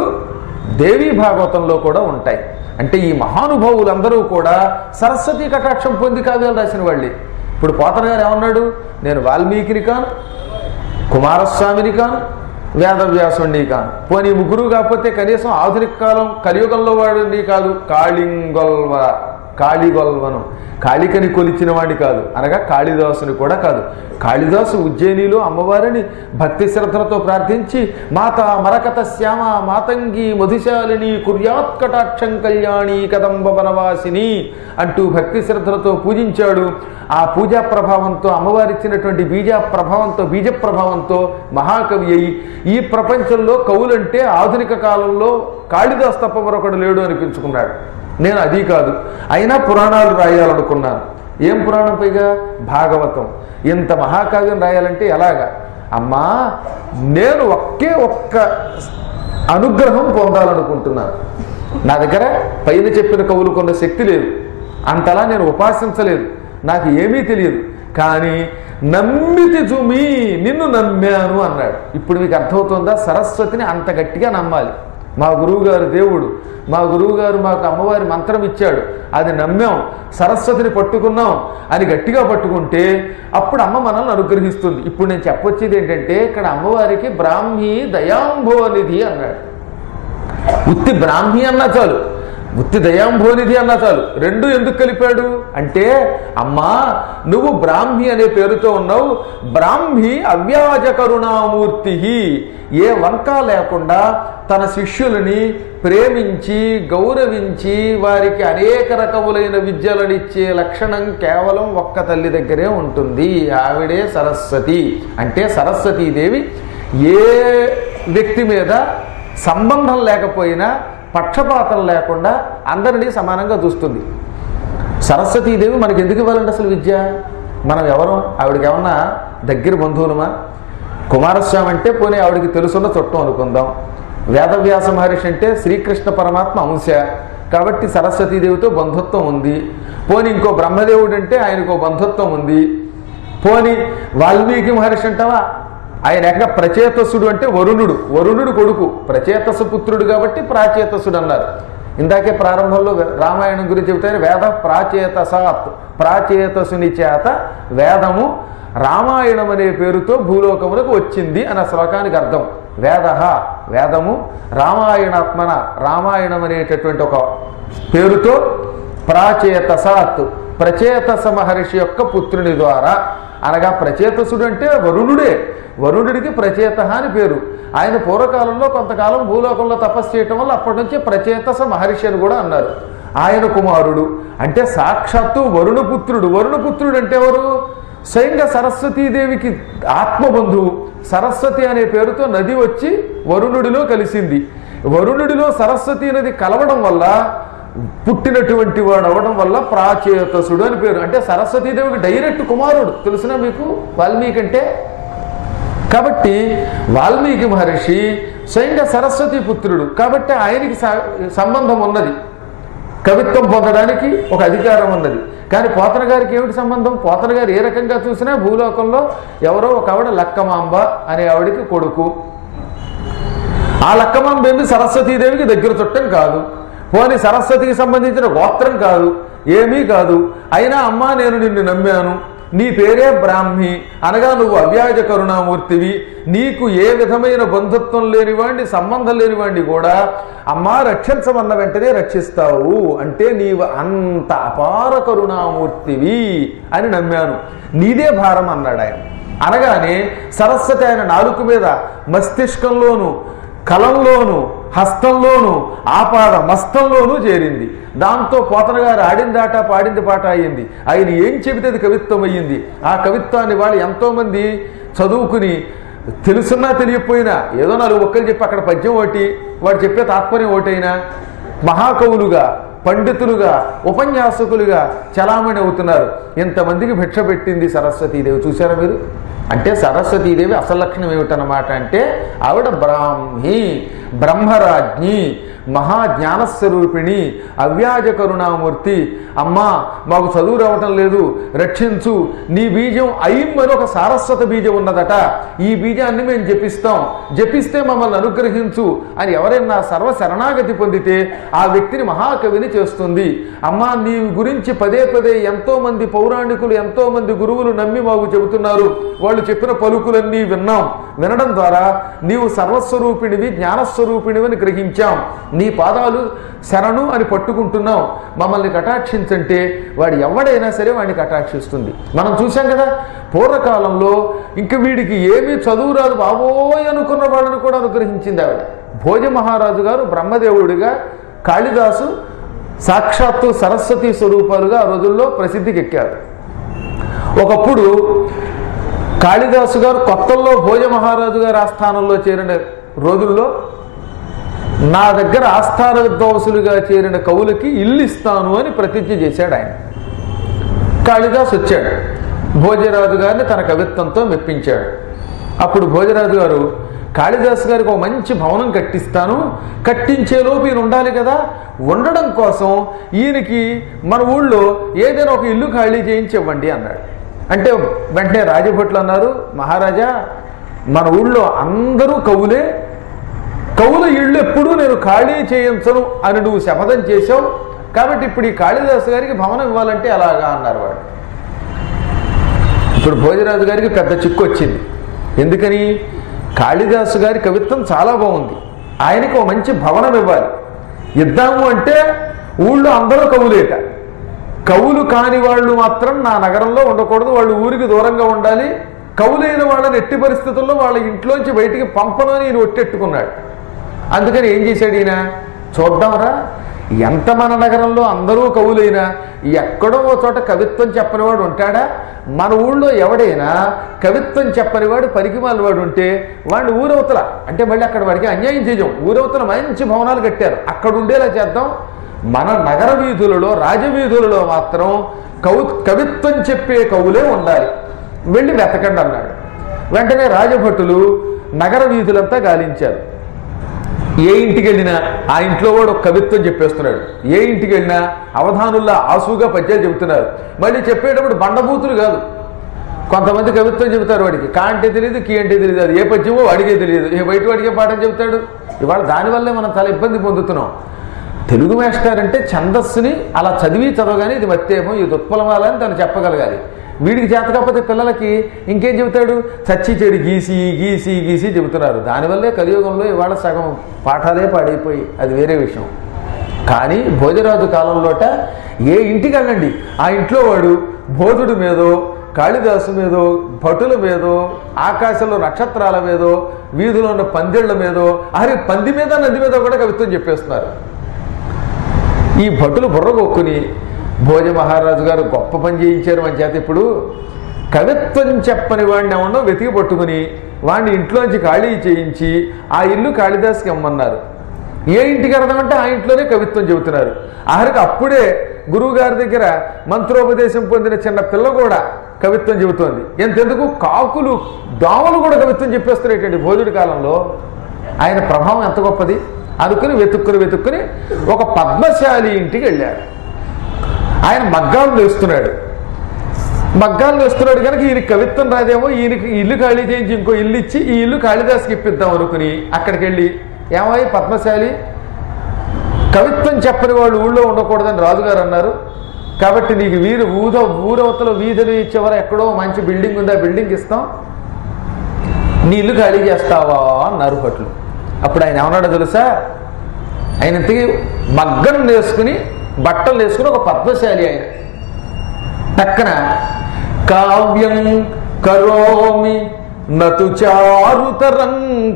దేవీ భాగవతంలో కూడా ఉంటాయి. అంటే ఈ మహానుభావులందరూ కూడా సరస్వతీ కటాక్షం పొంది కావ్యాలు రాసిన వాళ్ళే. ఇప్పుడు పోతన గారు ఏమన్నాడు, నేను వాల్మీకిని కాను, కుమారస్వామిని కాను, వేదవ్యాసుని కాను. పోనీ ముగ్గురు కాకపోతే కనీసం ఆధునిక కాలం కలియుగంలో వాడిని కాదు, కాళిగొల్వను, కాళికని కొలిచిన వాడిని కాదు, అనగా కాళిదాసుని కూడా కాదు. కాళిదాసు ఉజ్జయినిలో అమ్మవారిని భక్తి శ్రద్ధలతో ప్రార్థించి మాత మరకత శ్యామ మాతంగి మధుశాలిని కుర్యాత్ కటాక్షం కళ్యాణి కదంబ వనవాసిని అంటూ భక్తి శ్రద్ధలతో పూజించాడు. ఆ పూజా ప్రభావంతో అమ్మవారిచ్చినటువంటి బీజ ప్రభావంతో మహాకవి అయి ఈ ప్రపంచంలో కవులంటే ఆధునిక కాలంలో కాళిదాసు తప్ప మరొకడు లేడు అనిపించుకున్నాడు. నేను అది కాదు, అయినా పురాణాలు రాయాలనుకున్నాను. ఏం పురాణం? పైగా భాగవతం. ఇంత మహాకావ్యం రాయాలంటే ఎలాగా? అమ్మా, నేను ఒక్క అనుగ్రహం పొందాలనుకుంటున్నాను. నా దగ్గర పైన చెప్పిన కవులు కొన్న శక్తి లేదు, అంతలా నేను ఉపాసించలేదు, నాకు ఏమీ తెలియదు. కానీ నమ్మితి జుమి, నిన్ను నమ్మాను అన్నాడు. ఇప్పుడు మీకు అర్థమవుతుందా? సరస్వతిని అంత గట్టిగా నమ్మాలి. మా గురువుగారు దేవుడు, మా గురువుగారు మాకు అమ్మవారి మంత్రం ఇచ్చాడు, అది నమ్మాం, సరస్వతిని పట్టుకున్నాం అని గట్టిగా పట్టుకుంటే అప్పుడు అమ్మ మనల్ని అనుగ్రహిస్తుంది. ఇప్పుడు నేను చెప్పొచ్చేది ఏంటంటే, ఇక్కడ అమ్మవారికి బ్రాహ్మీ దయాంభోనిధి అన్నాడు. ఉత్తి బ్రాహ్మీ అన్నా చాలు, ఉత్తి దయాంభోనిధి అన్నా చాలు. రెండు ఎందుకు కలిపాడు అంటే, అమ్మా నువ్వు బ్రాహ్మి అనే పేరుతో ఉన్నావు, బ్రాహ్మి అవ్యాజ కరుణామూర్తి, ఏ వంక లేకుండా తన శిష్యులని ప్రేమించి గౌరవించి వారికి అనేక రకములైన విద్యలనిచ్చే లక్షణం కేవలం ఒక్క తల్లి దగ్గరే ఉంటుంది. ఆవిడే సరస్వతి. అంటే సరస్వతీదేవి ఏ వ్యక్తి మీద సంబంధం లేకపోయినా పక్షపాతం లేకుండా అందరినీ సమానంగా చూస్తుంది. సరస్వతీదేవి మనకి ఎందుకు ఇవ్వాలంటే అసలు విద్య? మనం ఎవరం? ఆవిడకి ఏమన్నా దగ్గర బంధువులమా? కుమారస్వామి అంటే పోనీ ఆవిడకి తెలుసున్న చుట్టం అనుకుందాం. వేదవ్యాస మహర్షి అంటే శ్రీకృష్ణ పరమాత్మ అంశ కాబట్టి సరస్వతీదేవితో బంధుత్వం ఉంది. పోనీ ఇంకో బ్రహ్మదేవుడు అంటే ఆయనకో బంధుత్వం ఉంది. పోనీ వాల్మీకి మహర్షి అంటావా, ఆయన ఏకంగా ప్రచేతసుడు అంటే వరుణుడు కొడుకు, ప్రచేతసు పుత్రుడు కాబట్టి ప్రాచేతసుడు అన్నారు. ఇందాకే ప్రారంభంలో రామాయణం గురించి చెబుతారు. వేద ప్రాచేతసాత్, ప్రాచేతసుని చేత వేదము రామాయణం అనే పేరుతో భూలోకములకు వచ్చింది అన్న శ్లోకానికి అర్థం. వేదము రామాయణాత్మన, రామాయణం అనేటటువంటి ఒక పేరుతో ప్రాచేతసాత్ ప్రచేతస మహర్షి యొక్క పుత్రుని ద్వారా. అనగా ప్రచేతసుడు అంటే వరుణుడే. వరుణుడికి ప్రచేత అని పేరు. ఆయన పూర్వకాలంలో కొంతకాలం భూలోకంలో తపస్సు చేయటం వల్ల అప్పటి నుంచి ప్రచేతస మహర్షి అని కూడా అన్నారు. ఆయన కుమారుడు అంటే సాక్షాత్తు వరుణపుత్రుడు. వరుణపుత్రుడు అంటే ఎవరు? స్వయంగా సరస్వతీదేవికి ఆత్మబంధువు. సరస్వతి అనే పేరుతో నది వచ్చి వరుణుడిలో కలిసింది. వరుణుడిలో సరస్వతీ నది కలవడం వల్ల పుట్టినటువంటి వాడు అవడం వల్ల ప్రాచేతసుడు అని పేరు. అంటే సరస్వతీదేవికి డైరెక్ట్ కుమారుడు. తెలుసునా మీకు వాల్మీకి అంటే? కాబట్టి వాల్మీకి మహర్షి స్వయంగా సరస్వతీ పుత్రుడు కాబట్టి ఆయనకి సంబంధం ఉన్నది. కవిత్వం పొందడానికి ఒక అధికారం ఉన్నది. కానీ పోతన గారికి ఏమిటి సంబంధం? పోతన గారు ఏ రకంగా చూసినా భూలోకంలో ఎవరో ఒక ఆవిడ లక్కమాంబ అనే ఆవిడికి కొడుకు. ఆ లక్కమాంబ ఏమి సరస్వతీదేవికి దగ్గర చుట్టం కాదు. పోనీ సరస్వతికి సంబంధించిన గోత్రం కాదు, ఏమీ కాదు. అయినా అమ్మా నేను నిన్ను నమ్మాను, నీ పేరే బ్రాహ్మి అనగా నువ్వు అవ్యాజ కరుణామూర్తివి, నీకు ఏ విధమైన బంధుత్వం లేనివాడిని సంబంధం లేనివాడిని కూడా అమ్మా రక్షించమన్న వెంటనే రక్షిస్తావు, అంటే నీవు అంత అపార కరుణామూర్తివి అని నమ్మాను, నీదే భారం అన్నాడు ఆయన. అనగానే సరస్వతి ఆయన నాలుక మీద మస్తిష్కంలోను కలంలోను హస్తంలోను ఆపాద మస్తంలోనూ చేరింది. దాంతో పోతన గారు ఆడిందాట పాడింది పాట అయ్యింది. ఆయన ఏం చెబితే అది కవిత్వం అయ్యింది. ఆ కవిత్వాన్ని వాళ్ళు ఎంతోమంది చదువుకుని తెలుసున్నా తెలియకపోయినా ఏదో 4 ఒక్కలు చెప్పి అక్కడ పద్యం ఒకటి వాడు చెప్పే తాత్పర్యం ఒకటైనా మహాకవులుగా పండితులుగా ఉపన్యాసకులుగా చలామణి అవుతున్నారు. ఇంతమందికి భిక్ష పెట్టింది సరస్వతీదేవి. చూసారా మీరు? అంటే సరస్వతీదేవి అసలు లక్షణం ఏమిటన్నమాట అంటే ఆవిడ బ్రాహ్మి, బ్రహ్మరాజ్ఞి, మహాజ్ఞానస్వరూపిణి, అవ్యాజ కరుణామూర్తి. అమ్మా మాకు చదువు రావటం లేదు, రక్షించు, నీ బీజం ఐం అని ఒక సారస్వత బీజం ఉన్నదట, ఈ బీజాన్ని మేము జపిస్తాం, జపిస్తే మమ్మల్ని అనుగ్రహించు అని ఎవరైనా సర్వశరణాగతి పొందితే ఆ వ్యక్తిని మహాకవిని చేస్తుంది. అమ్మా నీ గురించి పదే పదే ఎంతో మంది పౌరాణికులు ఎంతో మంది గురువులు నమ్మి మాకు చెబుతున్నారు, వాళ్ళు చెప్పిన పలుకులన్నీ విన్నాం, వినడం ద్వారా నీవు సర్వస్వరూపిణివి జ్ఞానస్వరూపిణివి అని గ్రహించాం, నీ పాదాలు శరణు అని పట్టుకుంటున్నాం, మమ్మల్ని కటాక్షించంటే వాడు ఎవడైనా సరే వాడిని కటాక్షిస్తుంది. మనం చూసాం కదా పూర్వకాలంలో ఇంక వీడికి ఏమీ చదువు రాదు బాబోయ్ అనుకున్న వాళ్ళని కూడా అనుగ్రహించింది ఆవిడ. భోజ మహారాజు గారు బ్రహ్మదేవుడిగా, కాళిదాసు సాక్షాత్తు సరస్వతి స్వరూపాలుగా ఆ రోజుల్లో ప్రసిద్ధికి ఎక్కారు. ఒకప్పుడు కాళిదాసు గారు కొత్తల్లో భోజ మహారాజు గారు ఆస్థానంలో చేరిన రోజుల్లో నా దగ్గర ఆస్థాన విద్వాంసులుగా చేరిన కవులకి ఇల్లు ఇస్తాను అని ప్రతిజ్ఞ చేశాడు ఆయన. కాళిదాసు వచ్చాడు, భోజరాజు గారిని తన కవిత్వంతో మెప్పించాడు. అప్పుడు భోజరాజు గారు కాళిదాసు గారికి ఒక మంచి భవనం కట్టిస్తాను, కట్టించేలోపు ఈయన ఉండాలి కదా, ఉండడం కోసం ఈయనకి మన ఊళ్ళో ఏదైనా ఒక ఇల్లు ఖాళీ చేయించి ఇవ్వండి అన్నాడు. అంటే వెంటనే రాజభట్లు అన్నారు, మహారాజా మన ఊళ్ళో అందరూ కవులే, కవుల ఇళ్ళు ఎప్పుడూ నేను ఖాళీ చేయించను అని నువ్వు శపథం చేశావు, కాబట్టి ఇప్పుడు ఈ కాళిదాసు గారికి భవనం ఇవ్వాలంటే అలాగా అన్నారు వాడు. ఇప్పుడు భోజరాజు గారికి పెద్ద చిక్కు వచ్చింది. ఎందుకని? కాళిదాసు గారి కవిత్వం చాలా బాగుంది, ఆయనకి ఒక మంచి భవనం ఇవ్వాలి. ఇద్దాము అంటే ఊళ్ళో అందరూ కవులేట, కవులు కాని వాళ్ళు మాత్రం నా నగరంలో ఉండకూడదు, వాళ్ళు ఊరికి దూరంగా ఉండాలి, కవులైన వాళ్ళని ఎట్టి పరిస్థితుల్లో వాళ్ళ ఇంట్లోంచి బయటికి పంపను అని ఈయన ఒట్టెట్టుకున్నాడు. అందుకని ఏం చేశాడు ఈయన, చూద్దాంరా ఎంత మన నగరంలో అందరూ కవులైనా ఎక్కడో ఓ చోట కవిత్వం చెప్పనివాడు ఉంటాడా, మన ఊళ్ళో ఎవడైనా కవిత్వం చెప్పనివాడు పరికిమాల వాడు ఉంటే వాడిని ఊరవతల, అంటే మళ్ళీ అక్కడ వాడికి అన్యాయం చేయం, ఊరవతల మంచి భవనాలు కట్టారు అక్కడ ఉండేలా చేద్దాం, మన నగర వీధులలో రాజవీధులలో మాత్రం కవిత్వం చెప్పే కవులే ఉండాలి, వెళ్ళి వెతకండి అన్నాడు. వెంటనే రాజభటులు నగర వీధులంతా గాలించారు. ఏ ఇంటికి వెళ్ళినా ఆ ఇంట్లో కూడా ఒక కవిత్వం చెప్పేస్తున్నాడు, ఏ ఇంటికి వెళ్ళినా అవధానుల్లా ఆసుగా పద్యాలు చెబుతున్నారు. మళ్ళీ చెప్పేటప్పుడు బండబూతులు కాదు, కొంతమంది కవిత్వం చెబుతారు, వాడికి కా అంటే తెలియదు, కీ అంటే తెలియదు, అది ఏ పద్యమో వాడికే తెలియదు, ఏ బయట వాడికే పాఠం చెబుతాడు. ఇవాళ దానివల్లే మనం చాలా ఇబ్బంది పొందుతున్నాం. తెలుగు మాస్టర్ అంటే ఛందస్సుని అలా చదవగానే ఇది మత్తేమో ఇది ఉత్పలమాలని తను చెప్పగలగాలి. వీడికి చేత కాకపోతే పిల్లలకి ఇంకేం చెబుతాడు, చచ్చి చెడు గీసి గీసి గీసి చెబుతున్నారు. దానివల్లే కలియుగంలో ఇవాళ సగం పాఠాలే పాడైపోయి, అది వేరే విషయం. కానీ భోజరాజు కాలంలోట ఏ ఇంటికి వెళ్ళండి ఆ ఇంట్లో వాడు బోధుడి మీదో కాళిదాసు మీదో భటుల మీదో ఆకాశంలో నక్షత్రాల మీదో వీధిలో ఉన్న పందిళ్ల మీదో అరే పంది మీద నది మీద కూడా కవిత్వం చెప్పేస్తున్నారు. ఈ భటులు బుర్రగొక్కుని భోజ మహారాజు గారు గొప్ప పని చేయించారు మన చేత. ఇప్పుడు కవిత్వం చెప్పని వాడిని ఏమన్నా వెతికి పట్టుకుని వాడిని ఇంట్లోంచి ఖాళీ చేయించి ఆ ఇల్లు కాళిదాసుకి ఇమ్మన్నారు. ఏ ఇంటికి అర్థమంటే ఆ ఇంట్లోనే కవిత్వం చెబుతున్నారు. ఆఖరికి అప్పుడే గురువు గారి దగ్గర మంత్రోపదేశం పొందిన చిన్న పిల్ల కూడా కవిత్వం చెబుతోంది. ఎంతెందుకు కాకులు దోమలు కూడా కవిత్వం చెప్పేస్తున్నాయి భోజుడి కాలంలో. ఆయన ప్రభావం ఎంత గొప్పది అనుకుని వెతుక్కుని ఒక పద్మశాలి ఇంటికి వెళ్ళారు. ఆయన మగ్గాలు వేస్తున్నాడు కనుక ఈయనకి కవిత్వం రాదేమో, ఈయనకి ఇల్లు ఖాళీ చేయించి ఇంకో ఇల్లు ఇచ్చి ఈ ఇల్లు కాళిదాసుకి ఇప్పిద్దాం అనుకుని అక్కడికి వెళ్ళి, ఏమై పద్మశాలి, కవిత్వం చెప్పని వాళ్ళు ఊళ్ళో ఉండకూడదని రాజుగారు అన్నారు కాబట్టి నీకు ఊరవతలో వీధులు ఇచ్చేవారు ఎక్కడో మంచి బిల్డింగ్ ఉంది, ఆ బిల్డింగ్ ఇస్తాం, నీ ఇల్లు ఖాళీ చేస్తావా అన్నారు భట్లు. అప్పుడు ఆయన ఏమన్నాడో తెలుసా, ఆయన ఇంతకీ మగ్గం వేసుకుని బట్టలు వేసుకుని ఒక పద్మశాలి ఆయన పక్కన కావ్యం కరోమి నతు చారుతరం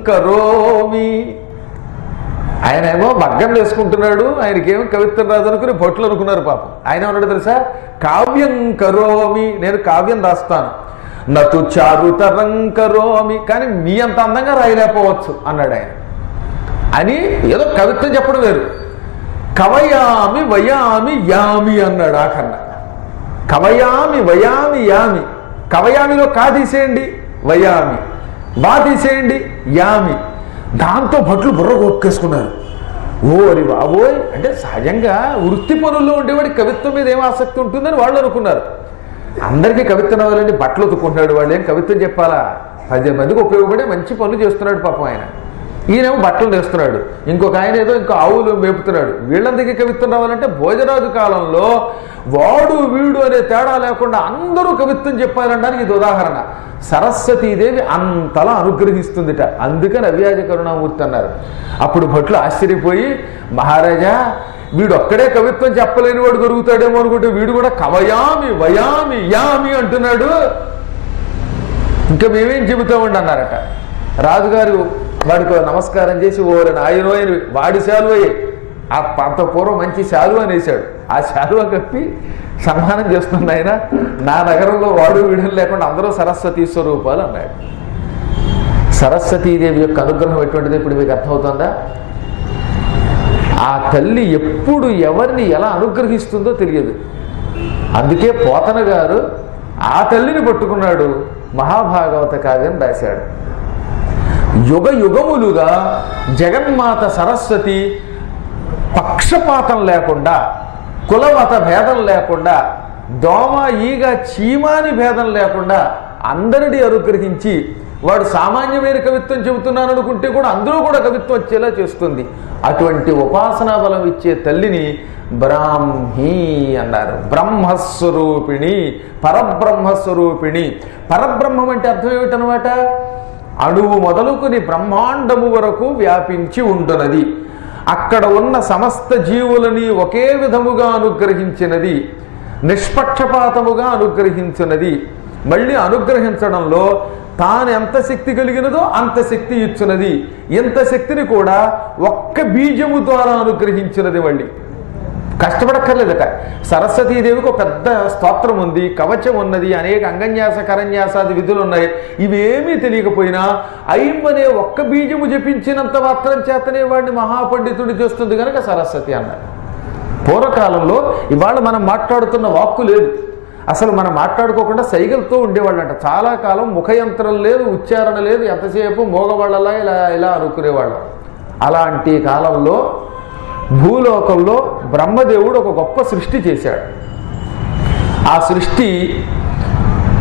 కరోమి. ఆయన ఏమో మగ్గం వేసుకుంటున్నాడు, ఆయనకేమో కవిత్వం రాదు అనుకుని భట్లు అనుకున్నారు పాపం. ఆయన ఉన్నాడు తెలుసా, కావ్యం కరోమి, నేను కావ్యం రాస్తాను, నతు చారుతరం కరోమి, కానీ మీ అంత అందంగా రాయలేకపోవచ్చు అన్నాడు ఆయన. అని ఏదో కవిత్వం చెప్పడం వేరు. కవయామి వయామి యామి అన్నాడు ఆఖరణ. కవయామి వయామి యామి, కవయామిలో కా తీసేయండి వయామి, వా తీసేయండి యామి. దాంతో భట్లు బుర్ర గొక్కేసుకున్నారు. ఓరి బాబోయ్, అంటే సహజంగా వృత్తి పనుల్లో ఉండేవాడికి కవిత్వం మీద ఏం ఆసక్తి ఉంటుందని వాళ్ళు అనుకున్నారు. అందరికీ కవిత్వం అవ్వాలండి, బట్టలు ఉతుక్కుంటున్నాడు, వాళ్ళు ఏం కవిత్వం చెప్పాలా, 10 మందికి ఉపయోగపడే మంచి పనులు చేస్తున్నాడు పాపం ఆయన. ఈయనేమో బట్టలు నేస్తున్నాడు, ఇంకొక ఆయన ఏదో ఇంకో ఆవులు మేపుతున్నాడు. వీళ్ళందరికీ కవిత్వం రావాలంటే భోజరాజు కాలంలో వాడు వీడు అనే తేడా లేకుండా అందరూ కవిత్వం చెప్పాలనడానికి ఇది ఉదాహరణ. సరస్వతీదేవి అంతలా అనుగ్రహిస్తుందిట, అందుకని అవ్యాజ కరుణామూర్తి అన్నారు. అప్పుడు భట్లు ఆశ్చర్యపోయి, మహారాజా వీడు ఒక్కడే కవిత్వం చెప్పలేని వాడు దొరుకుతాడేమో అనుకుంటే వీడు కూడా కవయామి వయామి యామి అంటున్నాడు, ఇంకా మేమేం చెబుతామండి అన్నారట. రాజుగారు వాడికి నమస్కారం చేసి, ఓరని ఆయనోయని వాడి శాలువయ్యే ఆ అంత పూర్వం మంచి శాలువ అనేసాడు. ఆ శాలువ కప్పి సన్మానం చేస్తుంది ఆయన. నా నగరంలో వాడు వీడులు లేకుండా అందరూ సరస్వతీ స్వరూపాలు అన్నాడు. సరస్వతీదేవి యొక్క అనుగ్రహం ఎటువంటిది ఇప్పుడు మీకు అర్థమవుతుందా? ఆ తల్లి ఎప్పుడు ఎవరిని ఎలా అనుగ్రహిస్తుందో తెలియదు. అందుకే పోతన గారు ఆ తల్లిని పట్టుకున్నాడు, మహాభాగవత కావ్యం రాశాడు. యుగ యుగములుగా జగన్మాత సరస్వతి పక్షపాతం లేకుండా, కులమత భేదం లేకుండా, దోమ ఈగ చీమాని భేదం లేకుండా అందరినీ అనుగ్రహించి, వాడు సామాన్యమైన కవిత్వం చెబుతున్నాను అనుకుంటే కూడా అందులో కూడా కవిత్వం వచ్చేలా చేస్తుంది. అటువంటి ఉపాసనా బలం ఇచ్చే తల్లిని బ్రాహ్మీ అన్నారు. బ్రహ్మస్వరూపిణి, పరబ్రహ్మస్వరూపిణి. పరబ్రహ్మం అంటే అర్థం ఏమిటనమాట? అణువు మొదలుకొని బ్రహ్మాండము వరకు వ్యాపించి ఉంటున్నది, అక్కడ ఉన్న సమస్త జీవులని ఒకే విధముగా అనుగ్రహించినది, నిష్పక్షపాతముగా అనుగ్రహించినది. మళ్ళీ అనుగ్రహించడంలో తాను ఎంత శక్తి కలిగినదో అంత శక్తి ఇచ్చినది. ఇంత శక్తిని కూడా ఒక్క బీజము ద్వారా అనుగ్రహించినది. మళ్ళీ కష్టపడక్కర్లేదట. సరస్వతీదేవికి ఒక పెద్ద స్తోత్రం ఉంది, కవచం ఉన్నది, అనేక అంగన్యాస కరన్యాసాది విధులు ఉన్నాయి. ఇవేమీ తెలియకపోయినా ఐం అనే ఒక్క బీజము జపించినంత మాత్రం చేతనే వాడిని మహాపండితుడి చేస్తుంది కనుక సరస్వతి అన్నారు. పూర్వకాలంలో ఇవాళ మనం మాట్లాడుతున్న వాక్కు లేదు, అసలు మనం మాట్లాడుకోకుండా సైగలతో ఉండేవాళ్ళంట. చాలా కాలం ముఖయంత్రం లేదు, ఉచ్చారణ లేదు, ఎంతసేపు మోగవాళ్ళలా ఇలా ఇలా అనుకునేవాళ్ళం. అలాంటి కాలంలో భూలోకంలో బ్రహ్మదేవుడు ఒక గొప్ప సృష్టి చేశాడు. ఆ సృష్టి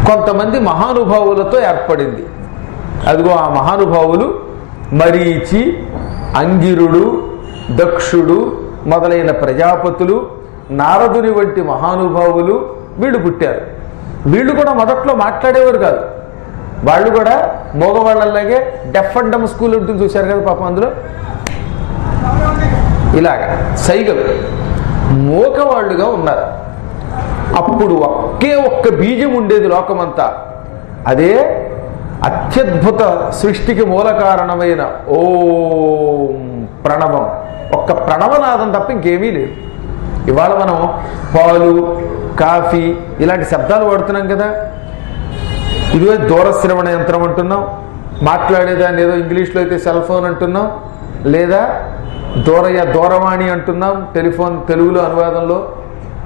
కొంతమంది మహానుభావులతో ఏర్పడింది. అదిగో ఆ మహానుభావులు మరీచి, అంగిరుడు, దక్షుడు మొదలైన ప్రజాపతులు, నారదుని వంటి మహానుభావులు వీళ్ళు పుట్టారు. వీళ్ళు కూడా మొదట్లో మాట్లాడేవారు కాదు. వాళ్ళు కూడా మోగవాళ్ళలాగే డెఫ్ అండ్ డమ్ స్కూల్ ఉంటుంది, చూశారు కదా పాపం. అందులో ఇలాగా సైగలు మూకవాళ్ళుగా ఉన్నారు. అప్పుడు ఒక్క బీజం ఉండేది లోకమంతా. అదే అత్యద్భుత సృష్టికి మూల కారణమైన ఓం ప్రణవం. ఒక్క ప్రణవనాదం తప్ప ఇంకేమీ లేదు. ఇవాళ మనం పాలు, కాఫీ ఇలాంటి శబ్దాలు వాడుతున్నాం కదా. ఇదిగో దూరశ్రవణ యంత్రం అంటున్నాం, మాట్లాడేదాన్ని ఏదో ఇంగ్లీష్లో అయితే సెల్ ఫోన్ అంటున్నాం, లేదా దూరవాణి అంటున్నాం టెలిఫోన్ తెలుగులో అనువాదంలో.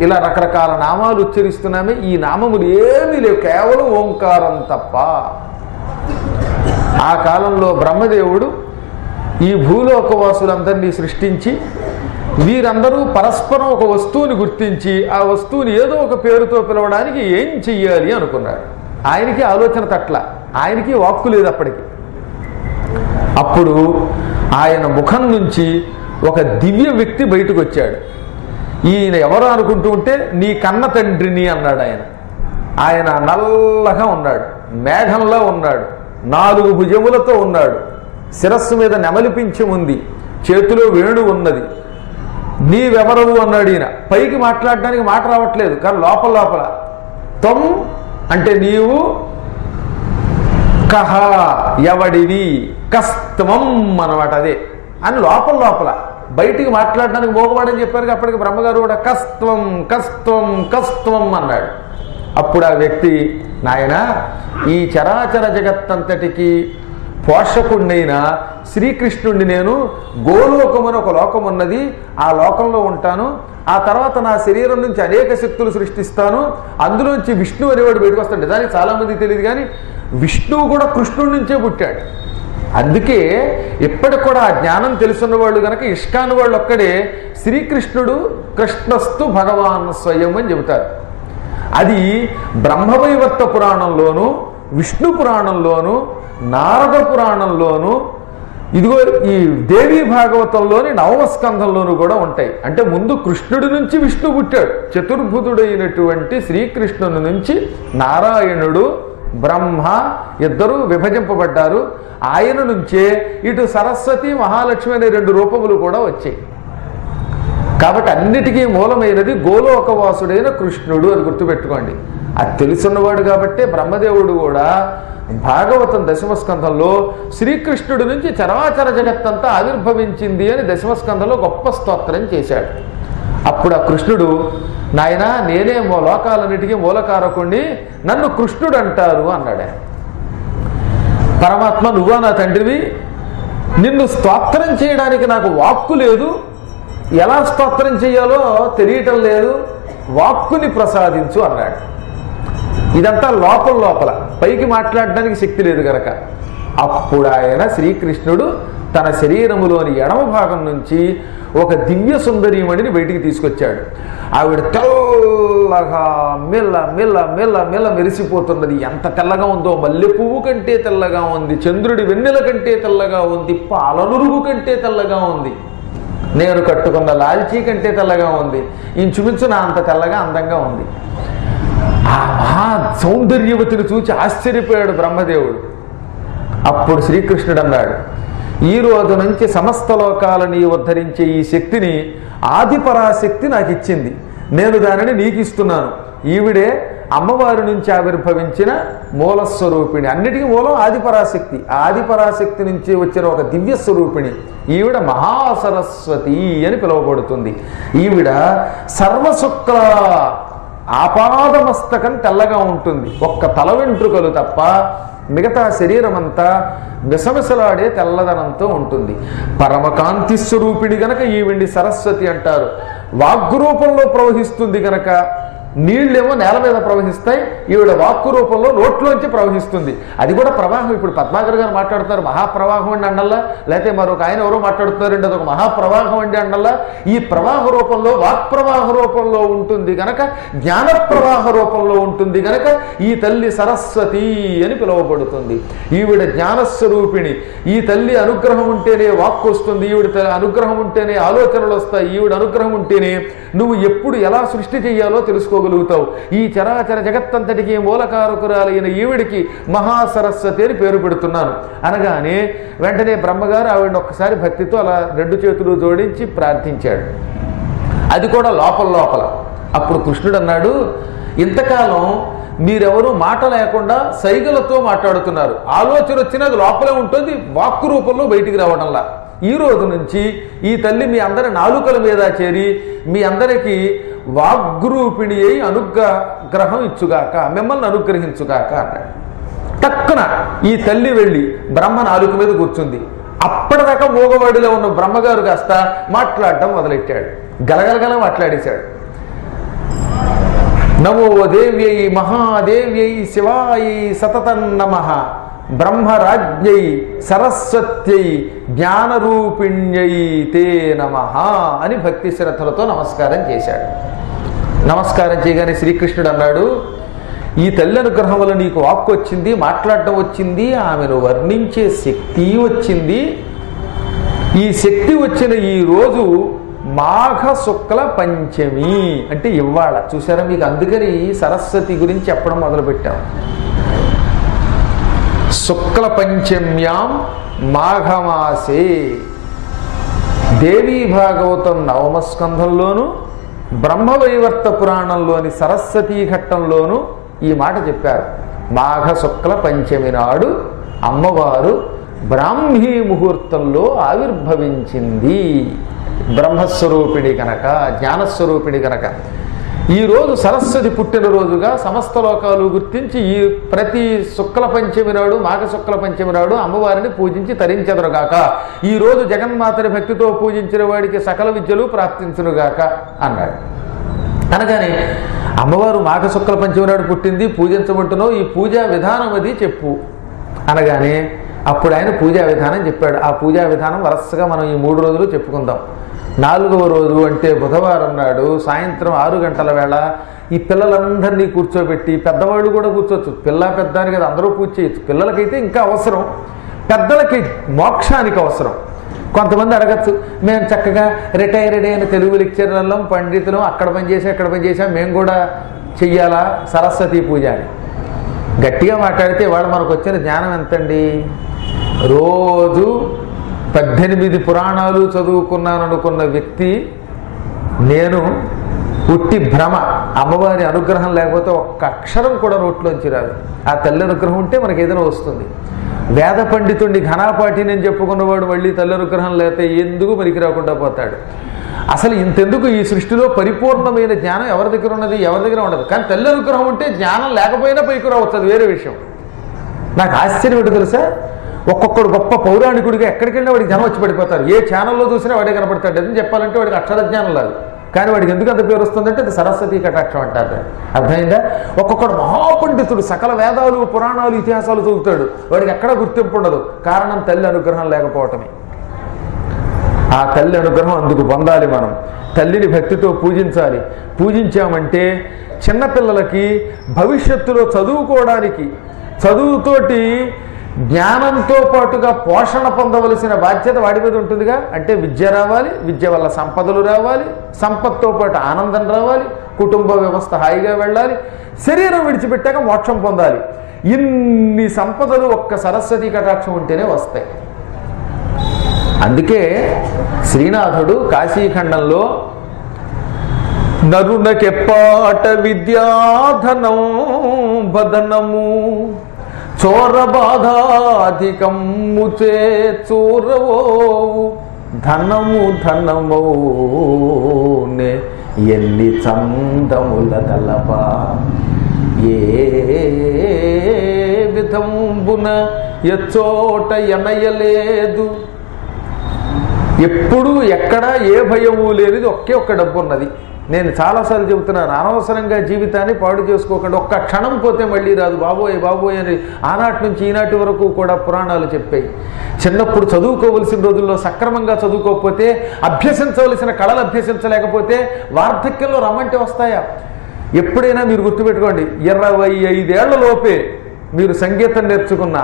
ఇలా రకరకాల నామాలు ఉచ్చరిస్తున్నామే. ఈ నామములు ఏమీ లేవు, కేవలం ఓంకారం తప్ప. ఆ కాలంలో బ్రహ్మదేవుడు ఈ భూలోకవాసులందరినీ సృష్టించి వీరందరూ పరస్పరం ఒక వస్తువుని గుర్తించి ఆ వస్తువుని ఏదో ఒక పేరుతో పిలవడానికి ఏం చెయ్యాలి అనుకున్నాడు. ఆయనకి ఆలోచన తట్ల, ఆయనకి వాక్కు లేదు అప్పటికి. అప్పుడు ఆయన ముఖం నుంచి ఒక దివ్య వ్యక్తి బయటకు వచ్చాడు. ఈయన ఎవరు అనుకుంటూ ఉంటే నీ కన్న తండ్రిని అన్నాడు ఆయన. ఆయన నల్లగా ఉన్నాడు, మేఘంలో ఉన్నాడు, 4 భుజములతో ఉన్నాడు, శిరస్సు మీద నెమలిపించి ఉంది, చేతిలో వేణు ఉన్నది. నీవెవరవు అన్నాడు ఈయన. పైకి మాట్లాడడానికి మాట రావట్లేదు, కానీ లోపల త్వం అంటే నీవు, కహ ఎవడివి, కస్త్వం అన్నమాట అదే అని లోపల. బయటికి మాట్లాడడానికి మోగవాడని చెప్పారు. అప్పటికి బ్రహ్మగారు కూడా కస్త్వం కస్త్వం కస్త్వం అన్నాడు. అప్పుడు ఆ వ్యక్తి, నాయన ఈ చరాచర జగత్తంతటికి పోషకుడినైన శ్రీకృష్ణుడిని నేను, గోలోకమని ఒక లోకం ఉన్నది, ఆ లోకంలో ఉంటాను. ఆ తర్వాత నా శరీరం నుంచి అనేక శక్తులు సృష్టిస్తాను. అందులోంచి విష్ణు అనేవాడు బయటకు వస్తాడు. నిజానికి చాలామందికి తెలియదు, కానీ విష్ణువు కూడా కృష్ణుడి నుంచే పుట్టాడు. అందుకే ఇప్పటికి కూడా ఆ జ్ఞానం తెలుసున్న వాళ్ళు కనుక ఇష్కాన్ వాళ్ళు ఒక్కడే శ్రీకృష్ణుడు కృష్ణస్తు భగవాన్ స్వయం అని చెబుతారు. అది బ్రహ్మవైవర్త పురాణంలోను, విష్ణు పురాణంలోను, నారద పురాణంలోను, ఇదిగో ఈ దేవీ భాగవతంలోని 9వ స్కంధంలోనూ కూడా ఉంటాయి. అంటే ముందు కృష్ణుడి నుంచి విష్ణు పుట్టాడు. చతుర్భుతుడైనటువంటి శ్రీకృష్ణుని నుంచి నారాయణుడు, బ్రహ్మ ఇద్దరు విభజింపబడ్డారు. ఆయన నుంచే ఇటు సరస్వతి, మహాలక్ష్మి అనే 2 రూపములు కూడా వచ్చాయి. కాబట్టి అన్నిటికీ మూలమైనది గోలోకవాసుడైన కృష్ణుడు అని గుర్తుపెట్టుకోండి. అది తెలుసున్నవాడు కాబట్టే బ్రహ్మదేవుడు కూడా భాగవతం 10వ స్కంధంలో శ్రీకృష్ణుడి నుంచి చరాచర జగత్తంతా ఆవిర్భవించింది అని 10వ స్కంధంలో గొప్ప స్తోత్రం చేశాడు. అప్పుడు ఆ కృష్ణుడు, నాయనా నేనే లోకాలన్నిటికీ మూలకారకుణ్ణి, నన్ను కృష్ణుడు అంటారు అన్నాడు. పరమాత్మ, నువ్వా నా తండ్రివి, నిన్ను స్తోత్రం చేయడానికి నాకు వాక్కు లేదు, ఎలా స్తోత్రం చేయాలో తెలియటం లేదు, వాక్కుని ప్రసాదించు అన్నాడు. ఇదంతా లోపల, పైకి మాట్లాడడానికి శక్తి లేదు గనక. అప్పుడు ఆయన శ్రీకృష్ణుడు తన శరీరములోని ఎడమ భాగం నుంచి ఒక దివ్య సుందరీమణిని బయటికి తీసుకొచ్చాడు. ఆవిడ తెల్లగా మెల్ల మెల్ల మెల్ల మెల్ల మెరిసిపోతున్నది. ఎంత తెల్లగా ఉందో, మల్లె పువ్వు కంటే తెల్లగా ఉంది, చంద్రుడి వెన్నెల కంటే తెల్లగా ఉంది, పాలనురుగు కంటే తెల్లగా ఉంది, నేను కట్టుకున్న లాల్చీ కంటే తెల్లగా ఉంది, ఇంచుమించు నా అంత తెల్లగా అందంగా ఉంది. ఆ మహా సౌందర్యవతిని చూచి ఆశ్చర్యపోయాడు బ్రహ్మదేవుడు. అప్పుడు శ్రీకృష్ణుడు అన్నాడు, ఈ రోజు నుంచి సమస్త లోకాలని ఉద్ధరించే ఈ శక్తిని ఆదిపరాశక్తి నాకు ఇచ్చింది, నేను దానిని నీకు ఇస్తున్నాను. ఈవిడే అమ్మవారి నుంచి ఆవిర్భవించిన మూలస్వరూపిణి, అన్నిటికీ మూలం ఆదిపరాశక్తి. ఆదిపరాశక్తి నుంచి వచ్చిన ఒక దివ్య స్వరూపిణి. ఈవిడ మహాసరస్వతి అని పిలువబడుతుంది. ఈవిడ సర్వశుక్ల, ఆపాదమస్తకం తెల్లగా ఉంటుంది, ఒక్క తల వెంట్రుకలు తప్ప మిగతా శరీరం అంతా మిసమిసలాడే తెల్లదనంతో ఉంటుంది. పరమకాంతి స్వరూపిణి గనక ఈవిడ్ని సరస్వతి అంటారు. వాగ్గు రూపంలో ప్రవహిస్తుంది గనక నీళ్ళేమో నేల మీద ప్రవహిస్తాయి, ఈవిడ వాక్కు రూపంలో నోట్లోంచి ప్రవహిస్తుంది. అది కూడా ప్రవాహం. ఇప్పుడు పద్మాకర్ గారు మాట్లాడుతున్నారు మహాప్రవాహం అండి అండల్లా, లేకపోతే మరొక ఆయన ఎవరో మాట్లాడుతున్నారండి అదొక మహాప్రవాహం అండి అండల్లా. ఈ ప్రవాహ రూపంలో, వాక్ ప్రవాహ రూపంలో ఉంటుంది గనక, జ్ఞాన ప్రవాహ రూపంలో ఉంటుంది గనక ఈ తల్లి సరస్వతి అని పిలువబడుతుంది. ఈవిడ జ్ఞానస్వరూపిణి. ఈ తల్లి అనుగ్రహం ఉంటేనే వాక్కు వస్తుంది, ఈవిడ అనుగ్రహం ఉంటేనే ఆలోచనలు వస్తాయి, ఈవిడ అనుగ్రహం ఉంటేనే నువ్వు ఎప్పుడు ఎలా సృష్టి చెయ్యాలో తెలుసుకో తెలుసుకోగలుగుతావు. ఈ చరాచర జగత్తంతటికి మూలకారకురాలైన ఈవిడికి మహాసరస్వతి అని పేరు పెడుతున్నాను అనగానే వెంటనే బ్రహ్మగారు ఆవిడ ఒక్కసారి భక్తితో అలా రెండు చేతులు జోడించి ప్రార్థించాడు. అది కూడా లోపల. అప్పుడు కృష్ణుడు అన్నాడు, ఇంతకాలం మీరెవరూ మాట లేకుండా సైగలతో మాట్లాడుతున్నారు. ఆలోచన వచ్చినది లోపలే ఉంటుంది, వాక్కు రూపంలో బయటికి రావడంలా. ఈ రోజు నుంచి ఈ తల్లి మీ అందరి నాలుకల మీద చేరి మీ అందరికీ వాగ్రూపిణి అయి అనుగ్రహం ఇచ్చుగాక, మిమ్మల్ని అనుగ్రహించుగాక అన్నాడు. టక్కున ఈ తల్లి వెళ్ళి బ్రహ్మ నాలుక మీద కూర్చుంది. అప్పటిదాకా మూగవాడిలో ఉన్న బ్రహ్మగారు కాస్త మాట్లాడటం మొదలెట్టాడు. గలగలగల మాట్లాడేశాడు. నమో దేవ్యై మహాదేవ్యై శివాయై సతతం నమః బ్రహ్మరాజ్ఞై సరస్వత్యై జ్ఞానరూపిణ్యై తే నమః అని భక్తి శ్రద్ధలతో నమస్కారం చేశాడు. నమస్కారం చేయగానే శ్రీకృష్ణుడు అన్నాడు, ఈ తల్లి అనుగ్రహం వల్ల నీకు వాక్కు వచ్చింది, మాట్లాడటం వచ్చింది, ఆమెను వర్ణించే శక్తి వచ్చింది. ఈ శక్తి వచ్చిన ఈ రోజు మాఘ శుక్ల పంచమి అంటే ఇవాళ. చూసారా, మీకు అందుకని సరస్వతి గురించి చెప్పడం మొదలుపెట్టాం. శుక్ల పంచమ్యాం మాఘమాసే దేవీ భాగవతం నవమ స్కంధంలోను బ్రహ్మవైవర్త పురాణంలోని సరస్వతీ ఘట్టంలోను ఈ మాట చెప్పారు. మాఘ శుక్ల పంచమి నాడు అమ్మవారు బ్రాహ్మీ ముహూర్తంలో ఆవిర్భవించింది. బ్రహ్మస్వరూపిణి కనుక, జ్ఞానస్వరూపిణి కనుక ఈరోజు సరస్వతి పుట్టినరోజుగా సమస్త లోకాలు గుర్తించి ఈ ప్రతి శుక్ల పంచమి నాడు, మాఘ శుక్ల పంచమి నాడు అమ్మవారిని పూజించి తరించెదరుగాక. ఈరోజు జగన్మాతని భక్తితో పూజించిన వాడికి సకల విద్యలు ప్రాప్తించునుగాక అన్నాడు. అనగానే అమ్మవారు మాఘ శుక్ల పంచమి నాడు పుట్టింది, పూజించబట్టునో ఈ పూజా విధానం అది చెప్పు అనగానే అప్పుడు ఆయన పూజా విధానం చెప్పాడు. ఆ పూజా విధానం వరుసగా మనం ఈ 3 రోజులు చెప్పుకుందాం. 4వ రోజు అంటే బుధవారం నాడు సాయంత్రం 6 గంటల వేళ ఈ పిల్లలందరినీ కూర్చోబెట్టి, పెద్దవాళ్ళు కూడా కూర్చోవచ్చు, పిల్ల పెద్ద అని కదా అందరూ పూజ చేయొచ్చు. పిల్లలకైతే ఇంకా అవసరం, పెద్దలకి మోక్షానికి అవసరం. కొంతమంది అడగచ్చు, మేము చక్కగా రిటైర్డ్ అయిన తెలుగు లెక్చరర్లం, పండితులం, అక్కడ పనిచేసాం, మేము కూడా చెయ్యాలా సరస్వతి పూజ అని గట్టిగా మాట్లాడితే వాళ్ళు మనకు వచ్చిన జ్ఞానం ఎంతండి? రోజు 18 పురాణాలు చదువుకున్నాను అనుకున్న వ్యక్తి నేను ఉట్టి భ్రమ. అమ్మవారి అనుగ్రహం లేకపోతే ఒక్క అక్షరం కూడా నోట్లోంచి రాదు. ఆ తల్లి అనుగ్రహం ఉంటే మనకి ఏదైనా వస్తుంది. వేద పండితుడిని ఘనాపాఠి నేను చెప్పుకున్నవాడు మళ్ళీ తల్లి అనుగ్రహం లేకపోతే ఎందుకు పనికి రాకుండా పోతాడు. అసలు ఇంతెందుకు ఈ సృష్టిలో పరిపూర్ణమైన జ్ఞానం ఎవరి దగ్గర ఉన్నది? ఎవరి దగ్గర ఉండదు. కానీ తల్లి అనుగ్రహం ఉంటే జ్ఞానం లేకపోయినా పైకి రావచ్చు, అది వేరే విషయం. నాకు ఆశ్చర్యం ఏంటో తెలుసా, ఒక్కొక్కడు గొప్ప పౌరాణికుడిగా ఎక్కడికి వెళ్ళినా వాడికి జనం వచ్చి పడిపోతారు. ఏ ఛానల్లో చూసినా వాడే కనపడతాడు. ఎందుకు చెప్పాలంటే వాడికి అక్షర జ్ఞానం లేదు, కానీ వాడికి ఎందుకు అంత పేరు వస్తుందంటే అది సరస్వతీ కటాక్షం అంటారు. అర్థమైందా? ఒక్కొక్కడు మహాపండితుడు, సకల వేదాలు పురాణాలు ఇతిహాసాలు చదువుతాడు, వాడికి ఎక్కడ గుర్తింపు ఉండదు. కారణం తల్లి అనుగ్రహం లేకపోవటమే. ఆ తల్లి అనుగ్రహం అందుకు పొందాలి. మనం తల్లిని భక్తితో పూజించాలి. పూజించామంటే చిన్నపిల్లలకి భవిష్యత్తులో చదువుకోవడానికి, చదువుతోటి జ్ఞానంతో పాటుగా పోషణ పొందవలసిన బాధ్యత వాడి మీద ఉంటుందిగా. అంటే విద్య రావాలి, విద్య వల్ల సంపదలు రావాలి, సంపదతో పాటు ఆనందం రావాలి, కుటుంబ వ్యవస్థ హాయిగా వెళ్ళాలి, శరీరం విడిచిపెట్టాక మోక్షం పొందాలి. ఇన్ని సంపదలు ఒక్క సరస్వతీ కటాక్షం ఉంటేనే వస్తాయి. అందుకే శ్రీనాథుడు కాశీఖండంలో నరునకెప్పాట విద్యాధనం బదనము చోరబాధాధికము చే చోరవోవు ధనము ధనమౌనే ఎన్ని చందముల గలప ఏ విధంబున ఎచ్చోట ఎనయలేదు. ఎప్పుడు ఎక్కడ ఏ భయము లేనిది ఒకే ఒక్క డబ్బు ఉన్నది. నేను చాలాసార్లు చెబుతున్నాను, అనవసరంగా జీవితాన్ని పాడు చేసుకోకుండా. ఒక్క క్షణం పోతే మళ్ళీ రాదు. బాబోయ్ బాబోయ్ అని ఆనాటి నుంచి ఈనాటి వరకు కూడా పురాణాలు చెప్పాయి. చిన్నప్పుడు చదువుకోవలసిన రోజుల్లో సక్రమంగా చదువుకోకపోతే, అభ్యసించవలసిన కళలు అభ్యసించలేకపోతే వార్ధక్యంలో రమ్మంటే వస్తాయా? ఎప్పుడైనా మీరు గుర్తుపెట్టుకోండి, 25 ఏళ్ల లోపే మీరు సంగీతం నేర్చుకున్నా,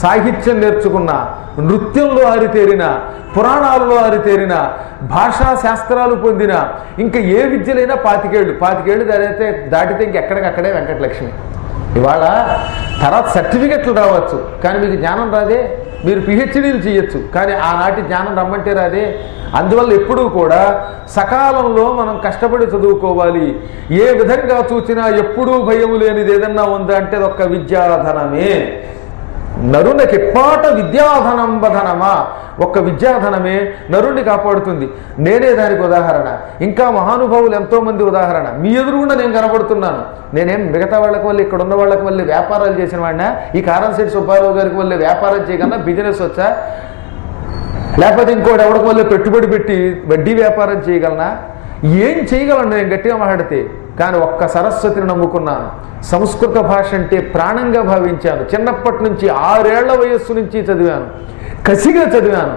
సాహిత్యం నేర్చుకున్న, నృత్యంలో ఆరితేరిన, పురాణాలలో ఆరితేరిన, భాషా శాస్త్రాలు పొందిన, ఇంకా ఏ విద్యలైనా 25 ఏళ్ళు దాటితే ఇంకెక్కడికక్కడే వెంకటలక్ష్మి. ఇవాళ తర్వాత సర్టిఫికెట్లు రావచ్చు, కానీ మీకు జ్ఞానం రాదే. మీరు పిహెచ్డీలు చేయొచ్చు, కానీ ఆనాటి జ్ఞానం రమ్మంటే రాదే. అందువల్ల ఎప్పుడూ కూడా సకాలంలో మనం కష్టపడి చదువుకోవాలి. ఏ విధంగా చూసినా ఎప్పుడూ భయం లేనిది ఏదన్నా ఉందా అంటే అదొక్క విద్యాధనమే. నరునికి పాట విద్యాధనంబధనమా, ఒక్క విద్యాధనమే నరుణ్ణి కాపాడుతుంది. నేనే దానికి ఉదాహరణ. ఇంకా మహానుభావులు ఎంతోమంది ఉదాహరణ. మీ ఎదురుగుండా నేను కనబడుతున్నాను. నేనేం మిగతా వాళ్ళకి వల్ల, ఇక్కడ ఉన్న వాళ్ళకి వల్ల వ్యాపారాలు చేసిన వాడినా, ఈ కారంశెట్టి సుబ్బారావు గారికి వల్ల వ్యాపారం చేయగలనా, బిజినెస్ వచ్చా, లేకపోతే ఇంకోటి ఎవరికి వల్ల పెట్టుబడి పెట్టి వడ్డీ వ్యాపారం చేయగలనా, ఏం చేయగలను నేను గట్టిగా మాట్లాడితే. కానీ ఒక్క సరస్వతిని నమ్ముకున్నాను. సంస్కృత భాష అంటే ప్రాణంగా భావించాను. చిన్నప్పటి నుంచి 6 ఏళ్ల వయస్సు నుంచి చదివాను, కసిగా చదివాను.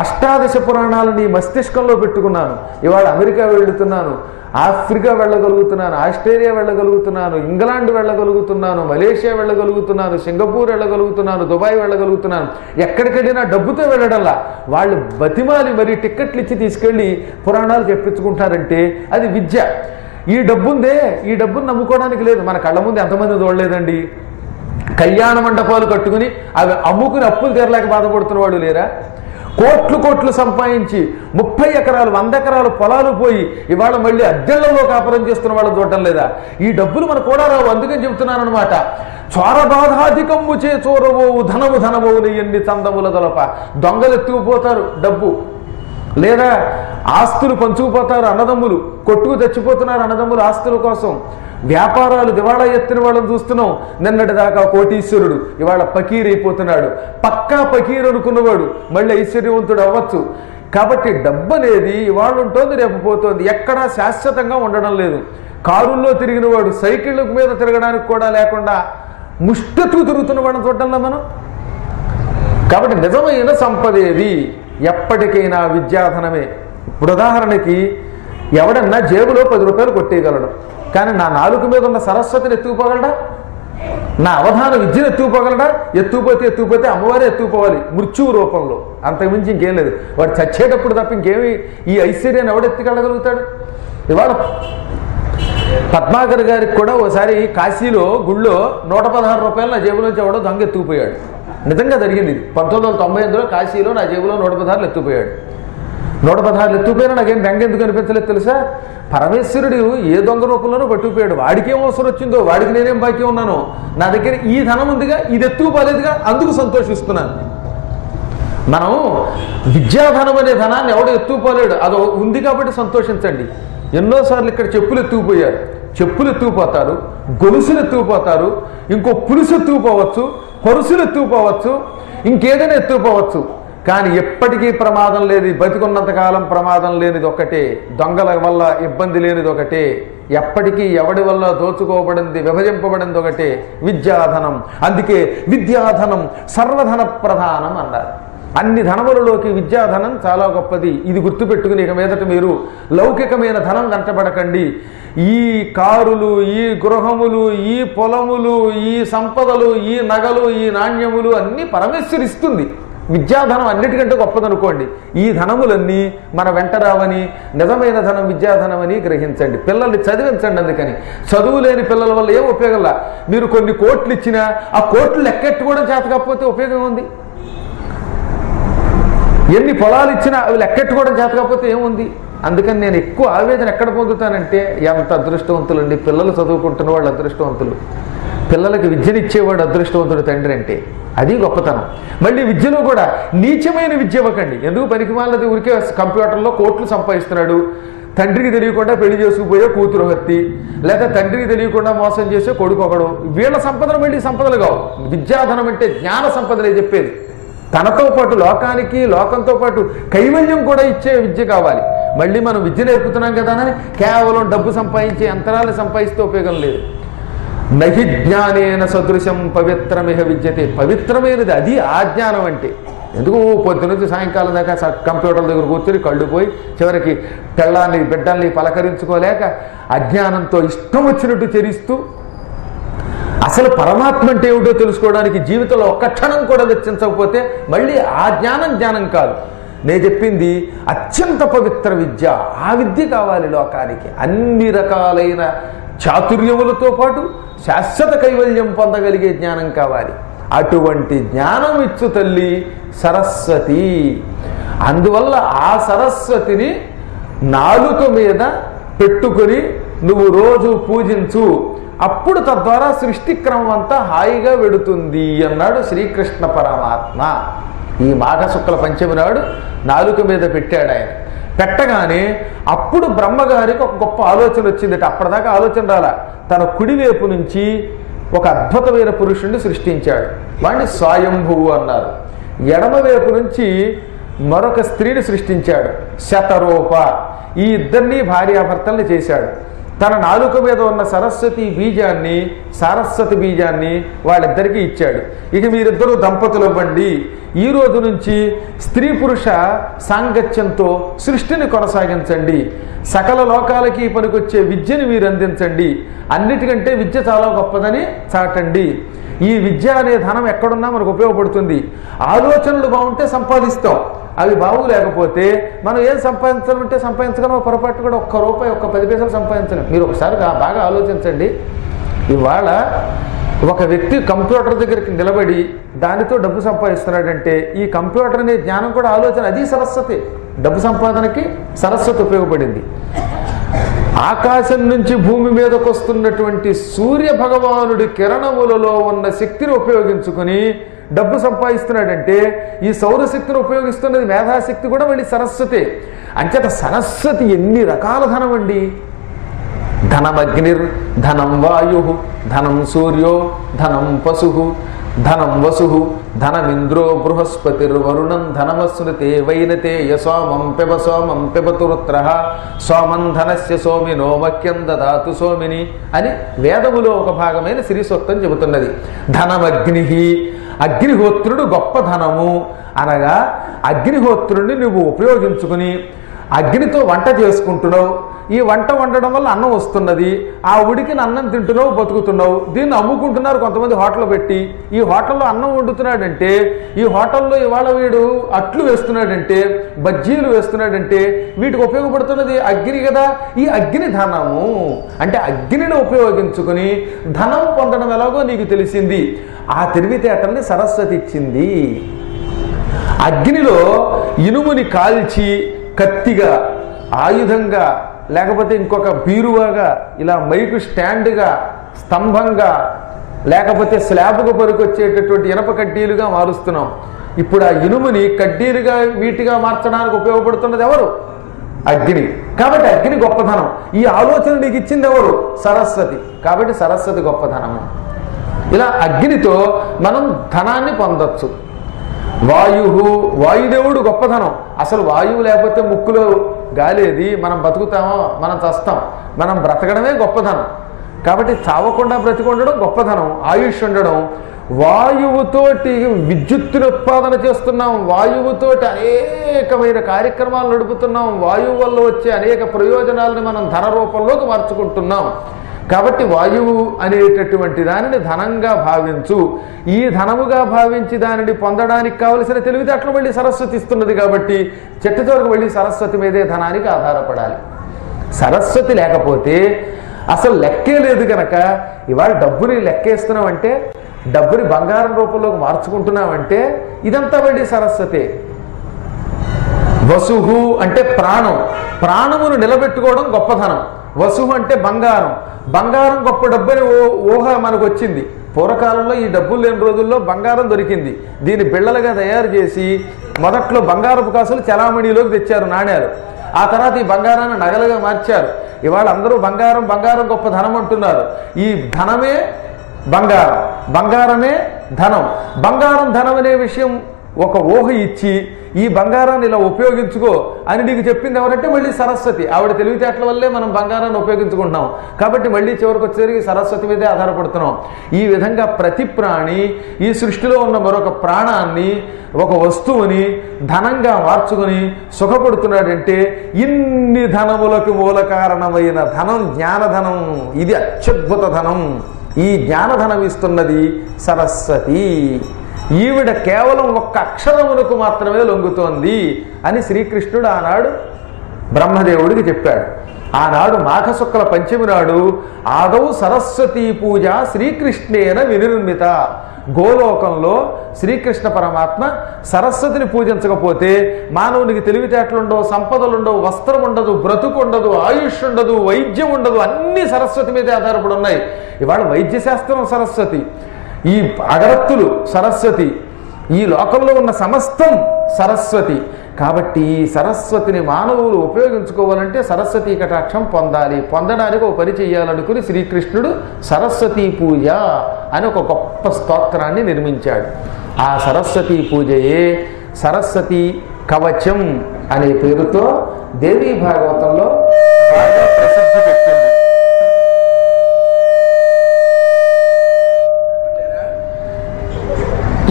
18 పురాణాలని మస్తిష్కంలో పెట్టుకున్నాను. ఇవాళ అమెరికా వెళుతున్నాను, ఆఫ్రికా వెళ్ళగలుగుతున్నాను, ఆస్ట్రేలియా వెళ్ళగలుగుతున్నాను, ఇంగ్లాండ్ వెళ్ళగలుగుతున్నాను, మలేషియా వెళ్ళగలుగుతున్నాను, సింగపూర్ వెళ్ళగలుగుతున్నాను, దుబాయ్ వెళ్ళగలుగుతున్నాను. ఎక్కడికెళ్ళినా డబ్బుతో వెళ్ళడంలా, వాళ్ళు బతిమాలి మరీ టిక్కెట్లు ఇచ్చి తీసుకెళ్ళి పురాణాలు చెప్పించుకుంటారంటే అది విద్య. ఈ డబ్బుందే, ఈ డబ్బును నమ్ముకోవడానికి లేదు. మన కళ్ళ ముందు ఎంతమంది చూడలేదండి కళ్యాణ మండపాలు కట్టుకుని అవి అమ్ముకుని అప్పులు తీరలేక బాధపడుతున్న వాళ్ళు లేరా? కోట్లు సంపాదించి 30 ఎకరాలు 100 ఎకరాలు పొలాలు పోయి ఇవాళ మళ్ళీ అద్దెళ్లలో కాపురం చేస్తున్న వాళ్ళు చూడటం లేదా? ఈ డబ్బులు మనకు కూడా రావు. అందుకని చెబుతున్నానమాట. చోరబాధాధికమ్ము చే చోరవోవు ధనము ఎన్ని చందముల దొలప. దొంగలు ఎత్తుకుపోతారు డబ్బు, లేదా ఆస్తులు పంచుకుపోతారు అన్నదమ్ములు, కొట్టుకు తెచ్చిపోతున్నారు అన్నదమ్ములు ఆస్తుల కోసం. వ్యాపారాలు దివాళా ఎత్తిన వాళ్ళని చూస్తున్నాం. నిన్నటి దాకా కోటీశ్వరుడు ఇవాళ పకీర్ అయిపోతున్నాడు. పక్కా పకీర్ అనుకున్నవాడు మళ్ళీ ఐశ్వర్యవంతుడు అవ్వచ్చు. కాబట్టి డబ్బు అనేది ఇవాళ ఉంటుంది, రేపు పోతుంది. ఎక్కడా శాశ్వతంగా ఉండడం లేదు. కారుల్లో తిరిగిన వాడు సైకిళ్ళ మీద తిరగడానికి కూడా లేకుండా ముష్టెత్తుకు తిరుగుతున్న వాడిని చూడడంలో మనం. కాబట్టి నిజమైన సంపద ఏది? ఎప్పటికైనా విద్యాధనమే. ఇప్పుడు ఉదాహరణకి ఎవడన్నా జేబులో 10 రూపాయలు కొట్టేయగలడు, కానీ నా నాలుగు మీద ఉన్న సరస్వతిని ఎత్తుకుపోగలడా? నా అవధాన విద్యను ఎత్తుకుపోగలడా? ఎత్తుకుపోతే అమ్మవారే ఎత్తుకుపోవాలి మృత్యువు రూపంలో. అంతకుమించి ఇంకేం లేదు. వాడు చచ్చేటప్పుడు తప్ప ఇంకేమి ఈ ఐశ్వర్యాన్ని ఎవడెత్తుకెళ్ళగలుగుతాడు? ఇవాళ పద్మాకర్ గారికి కూడా ఓసారి కాశీలో గుళ్ళో 116 రూపాయలు నా జేబులోంచి ఎవడో దొంగ ఎత్తుకుపోయాడు. నిజంగా జరిగింది. 1998లో కాశీలో నా జేబులో 116 ఎత్తుకుపోయాడు. 116 ఎత్తుకుపోయినా నాకేం బెంగ ఎందుకు అనిపించలేదు తెలుసా? పరమేశ్వరుడు ఏ దొంగ రూపంలోనూ పట్టుకుపోయాడు. వాడికేం అవసరం వచ్చిందో, వాడికి నేనేం బాకీ ఉన్నానో, నా దగ్గర ఈ ధనం ఉందిగా, ఇది ఎత్తుకుపోలేదుగా, అందుకు సంతోషిస్తున్నాను. మనం విద్యాధనం అనే ధనాన్ని ఎవడు ఎత్తుకుపోలేడు, అది ఉంది కాబట్టి సంతోషించండి. ఎన్నోసార్లు ఇక్కడ చెప్పులు ఎత్తుకుపోయారు, చెప్పులు ఎత్తుకుపోతారు, గొలుసులు ఎత్తుకుపోతారు, ఇంకో పులుసు ఎత్తుకుపోవచ్చు, పరుసులు ఎత్తుకుపోవచ్చు, ఇంకేదైనా ఎత్తుకుపోవచ్చు. కానీ ఎప్పటికీ ప్రమాదం లేదు. బతికున్నంతకాలం ప్రమాదం లేనిది ఒకటే, దొంగల వల్ల ఇబ్బంది లేనిది ఒకటే, ఎప్పటికీ ఎవడి వల్ల దోచుకోబడింది విభజింపబడింది ఒకటే, విద్యాధనం. అందుకే విద్యాధనం సర్వధన ప్రధానం అన్నారు. అన్ని ధనములలోకి విద్యాధనం చాలా గొప్పది. ఇది గుర్తుపెట్టుకుని ఇక మీదట మీరు లౌకికమైన ధనం వెంటబడకండి. ఈ కారులు, ఈ గృహములు, ఈ పొలములు, ఈ సంపదలు, ఈ నగలు, ఈ నాణ్యములు అన్నీ పరమేశ్వరి ఇస్తుంది. విద్యాధనం అన్నిటికంటే గొప్పదనుకోండి. ఈ ధనములన్నీ మన వెంట రావని, నిజమైన ధనం విద్యాధనం అని గ్రహించండి. పిల్లల్ని చదివించండి. అందుకని చదువు లేని పిల్లల వల్ల ఏం ఉపయోగంలా. మీరు కొన్ని కోట్లు ఇచ్చినా ఆ కోట్లు లెక్కెట్టుకోవడం చేత కాకపోతే ఉపయోగం ఉంది. ఎన్ని పొలాలు ఇచ్చినా అవి లెక్కెట్టుకోవడం చేత కాకపోతే ఏముంది? అందుకని నేను ఎక్కువ ఆవేదన ఎక్కడ పొందుతానంటే, ఎంత అదృష్టవంతులండి పిల్లలు చదువుకుంటున్న వాళ్ళు, అదృష్టవంతులు. పిల్లలకి విద్యనిచ్చేవాడు అదృష్టవంతుడు తండ్రి అంటే. అది గొప్పతనం. మళ్ళీ విద్యలో కూడా నీచమైన విద్య ఇవ్వకండి. ఎందుకు పనికిమాలది ఊరికే కంప్యూటర్లో కోట్లు సంపాదిస్తున్నాడు, తండ్రికి తెలియకుండా పెళ్లి చేసుకుపోయే కూతురు హత్తి, లేదా తండ్రికి తెలియకుండా మోసం చేసే కొడుకు ఒకడు. వీళ్ళ సంపదలు మళ్ళీ సంపదలు కావు. విద్యాధనం అంటే జ్ఞాన సంపదలే చెప్పేది. తనతో పాటు లోకానికి, లోకంతో పాటు కైవల్యం కూడా ఇచ్చే విద్య కావాలి. మళ్ళీ మనం విద్య నేర్పుతున్నాం కదా అని కేవలం డబ్బు సంపాదించే యంత్రాలను సంపాదిస్తే ఉపయోగం లేదు. నహి జ్ఞానేన సదృశం పవిత్రమిహ విద్యతే. పవిత్రమైనది అది ఆ జ్ఞానం అంటే. ఎందుకు పొద్దునుంచి సాయంకాలం దాకా కంప్యూటర్ దగ్గర కూర్చొని కళ్ళు పోయి చివరికి పెళ్ళాన్ని బిడ్డల్ని పలకరించుకోలేక అజ్ఞానంతో ఇష్టం వచ్చినట్టు చరిస్తూ అసలు పరమాత్మ అంటే ఏమిటో తెలుసుకోవడానికి జీవితంలో ఒక్క క్షణం కూడా వెచ్చించకపోతే మళ్ళీ ఆ జ్ఞానం కాదు. నేను చెప్పింది అత్యంత పవిత్ర విద్య. ఆ విద్య కావాలి లోకానికి. అన్ని రకాలైన చాతుర్యములతో పాటు శాశ్వత కైవల్యం పొందగలిగే జ్ఞానం కావాలి. అటువంటి జ్ఞానం ఇచ్చు తల్లి సరస్వతి. అందువల్ల ఆ సరస్వతిని నాలుక మీద పెట్టుకొని నువ్వు రోజు పూజించు, అప్పుడు తద్వారా సృష్టి క్రమం అంతా హాయిగా వెడుతుంది అన్నాడు శ్రీకృష్ణ పరమాత్మ. ఈ మాఘ శుక్ల పంచమి నాడు నాలుక మీద పెట్టాడు ఆయన. పెట్టగానే అప్పుడు బ్రహ్మగారికి ఒక గొప్ప ఆలోచన వచ్చిందట. అప్పటిదాకా ఆలోచన రాలా. తన కుడివైపు నుంచి ఒక అద్భుతమైన పురుషుణ్ణి సృష్టించాడు. వాడిని స్వయంభువు అన్నారు. ఎడమవైపు నుంచి మరొక స్త్రీని సృష్టించాడు, శతరూప. ఈ ఇద్దరినీ భార్యాభర్తల్ని చేశాడు. తన నాలుక మీద ఉన్న సరస్వతి బీజాన్ని వాళ్ళిద్దరికీ ఇచ్చాడు. ఇక మీరిద్దరూ దంపతులు అవ్వండి. ఈ రోజు నుంచి స్త్రీ పురుష సాంగత్యంతో సృష్టిని కొనసాగించండి. సకల లోకాలకి పనికొచ్చే విద్యని మీరు అందించండి. అన్నిటికంటే విద్య చాలా గొప్పదని చాటండి. ఈ విద్య అనే ధనం ఎక్కడున్నా మనకు ఉపయోగపడుతుంది. ఆలోచనలు బాగుంటే సంపాదిస్తాం, అవి బాగులేకపోతే మనం ఏం సంపాదించాలంటే సంపాదించగలం. పొరపాటు కూడా ఒక్క రూపాయి, ఒక్క 10 పైసలు సంపాదించలేం. మీరు ఒకసారి బాగా ఆలోచించండి. ఇవాళ ఒక వ్యక్తి కంప్యూటర్ దగ్గరికి నిలబడి దానితో డబ్బు సంపాదిస్తున్నాడంటే ఈ కంప్యూటర్ అనే జ్ఞానం కూడా ఆలోచన, అది సరస్వతి. డబ్బు సంపాదనకి సరస్వతి ఉపయోగపడింది. ఆకాశం నుంచి భూమి మీదకు వస్తున్నటువంటి సూర్య భగవానుడి కిరణములలో ఉన్న శక్తిని ఉపయోగించుకొని డబ్బు సంపాదిస్తున్నాడంటే ఈ సౌరశక్తిని ఉపయోగిస్తున్నది మేధాశక్తి కూడా మళ్ళీ సరస్వతి. అంచేత సరస్వతి ఎన్ని రకాల ధనం అండి. ధనమగ్నిర్ ధనం వాయు ధనం సూర్యో ధనం పశు ధనం వసు ధనమింద్రో బృహస్పతిర్వరుణం ధనమస్మృతే వైనతే యసోమం పిబతురుత్ర సోమం ధనస్య సోమినో మక్యం దదాతు సోమిని అని వేదములో ఒక భాగమైన శ్రీ సూక్తం చెబుతున్నది. ధనమగ్ని, అగ్నిహోత్రుడు గొప్ప ధనము అనగా అగ్నిహోత్రుడిని నువ్వు ఉపయోగించుకుని అగ్నితో వంట చేసుకుంటున్నావు. ఈ వంట వండడం వల్ల అన్నం వస్తున్నది. ఆ ఉడికిన అన్నం తింటున్నావు, బతుకుతున్నావు. దీన్ని అమ్ముకుంటున్నారు కొంతమంది హోటల్ పెట్టి. ఈ హోటల్లో అన్నం వండుతున్నాడంటే, ఈ హోటల్లో ఇవాళ వీడు అట్లు వేస్తున్నాడంటే, బజ్జీలు వేస్తున్నాడంటే వీటికి ఉపయోగపడుతున్నది అగ్ని కదా. ఈ అగ్ని ధనము అంటే అగ్నిని ఉపయోగించుకుని ధనం పొందడం ఎలాగో నీకు తెలిసింది. ఆ తెలివితేటల్ని సరస్వతి ఇచ్చింది. అగ్నిలో ఇనుముని కాల్చి కత్తిగా, ఆయుధంగా, లేకపోతే ఇంకొక బీరువాగా, ఇలా మైకు స్టాండ్గా, స్తంభంగా, లేకపోతే స్లాబ్కు పనికొచ్చేటటువంటి ఇనప కడ్డీలుగా మారుస్తున్నాం. ఇప్పుడు ఆ ఇనుముని కడ్డీలుగా వీటిగా మార్చడానికి ఉపయోగపడుతున్నది ఎవరు? అగ్ని. కాబట్టి అగ్ని గొప్పధనం. ఈ ఆలోచన నీకు ఇచ్చింది ఎవరు? సరస్వతి. కాబట్టి సరస్వతి గొప్పధనము. ఇలా అగ్నితో మనం ధనాన్ని పొందొచ్చు. వాయుదేవుడు గొప్పధనం. అసలు వాయువు లేకపోతే ముక్కులో గాలేది, మనం బతుకుతామో, మనం చస్తాం. మనం బ్రతకడమే గొప్పధనం. కాబట్టి చావకుండా బ్రతికొండడం గొప్పధనం. ఆయుష్ ఉండడం. వాయువుతోటి విద్యుత్తుని ఉత్పాదన చేస్తున్నాం. వాయువుతోటి అనేకమైన కార్యక్రమాలు నడుపుతున్నాం. వాయువు వల్ల వచ్చే అనేక ప్రయోజనాలను మనం ధన రూపంలోకి మార్చుకుంటున్నాం. కాబట్టి వాయువు అనేటటువంటి దానిని ధనంగా భావించు. ఈ ధనముగా భావించి దానిని పొందడానికి కావలసిన తెలివితేటలు మళ్ళీ సరస్వతి ఇస్తున్నది. కాబట్టి చెట్టు చివరకు మళ్ళీ సరస్వతి మీదే ధనానికి ఆధారపడాలి. సరస్వతి లేకపోతే అసలు లెక్కే లేదు కనుక ఇవాళ డబ్బుని లెక్కేస్తున్నామంటే, డబ్బుని బంగారం రూపంలోకి మార్చుకుంటున్నామంటే ఇదంతా మళ్ళీ సరస్వతే. వసుహు అంటే ప్రాణం. ప్రాణమును నిలబెట్టుకోవడం గొప్పధనం. వసుహు అంటే బంగారం. బంగారం గొప్ప డబ్బు అని ఊహ మనకు వచ్చింది. పూర్వకాలంలో ఈ డబ్బులు లేని రోజుల్లో బంగారం దొరికింది. దీన్ని బిళ్ళలుగా తయారు చేసి మొదట్లో బంగారపు కాసులు చలామణిలోకి తెచ్చారు, నాణ్యాలు. ఆ తర్వాత ఈ బంగారాన్ని నగలుగా మార్చారు. ఇవాళ అందరూ బంగారం బంగారం గొప్ప ధనం అంటున్నారు. ఈ ధనమే బంగారం, బంగారమే ధనం. బంగారం ధనం అనే విషయం ఒక ఊహ ఇచ్చి ఈ బంగారాన్ని ఇలా ఉపయోగించుకో అని నీకు చెప్పింది ఎవరంటే మళ్ళీ సరస్వతి. ఆవిడ తెలివితేటల వల్లే మనం బంగారాన్ని ఉపయోగించుకుంటున్నాం. కాబట్టి మళ్ళీ చివరికి వచ్చేసరికి సరస్వతి మీదే ఆధారపడుతున్నాం. ఈ విధంగా ప్రతి ప్రాణి ఈ సృష్టిలో ఉన్న మరొక ప్రాణాన్ని, ఒక వస్తువుని ధనంగా మార్చుకుని సుఖపడుతున్నాడంటే ఇన్ని ధనములకు మూల కారణమైన ధనం జ్ఞానధనం. ఇది అత్యద్భుత ధనం. ఈ జ్ఞానధనం ఇస్తున్నది సరస్వతి. ఈవిడ కేవలం ఒక్క అక్షరమునకు మాత్రమే లొంగుతోంది అని శ్రీకృష్ణుడు ఆనాడు బ్రహ్మదేవుడికి చెప్పాడు. ఆనాడు మాఘశుక్ల పంచమి నాడు ఆదౌ సరస్వతీ పూజ శ్రీకృష్ణేన వినిర్మిత. గోలోకంలో శ్రీకృష్ణ పరమాత్మ సరస్వతిని పూజించకపోతే మానవునికి తెలివితేటలుండవు, సంపదలుండవు, వస్త్రం ఉండదు, బ్రతుకు ఉండదు, ఆయుష్ ఉండదు, వైద్యం ఉండదు. అన్ని సరస్వతి మీదే ఆధారపడి ఉన్నాయి. ఇవాళ వైద్య శాస్త్రం సరస్వతి, ఈ అగరత్తులు సరస్వతి, ఈ లోకంలో ఉన్న సమస్తం సరస్వతి. కాబట్టి ఈ సరస్వతిని మానవులు ఉపయోగించుకోవాలంటే సరస్వతీ కటాక్షం పొందాలి. పొందడానికి ఒక పని చెయ్యాలనుకుని శ్రీకృష్ణుడు సరస్వతీ పూజ అని ఒక గొప్ప స్తోత్రాన్ని నిర్మించాడు. ఆ సరస్వతీ పూజయే సరస్వతీ కవచం అనే పేరుతో దేవీ భాగవతంలో బాగా ప్రసిద్ధి పెట్టింది.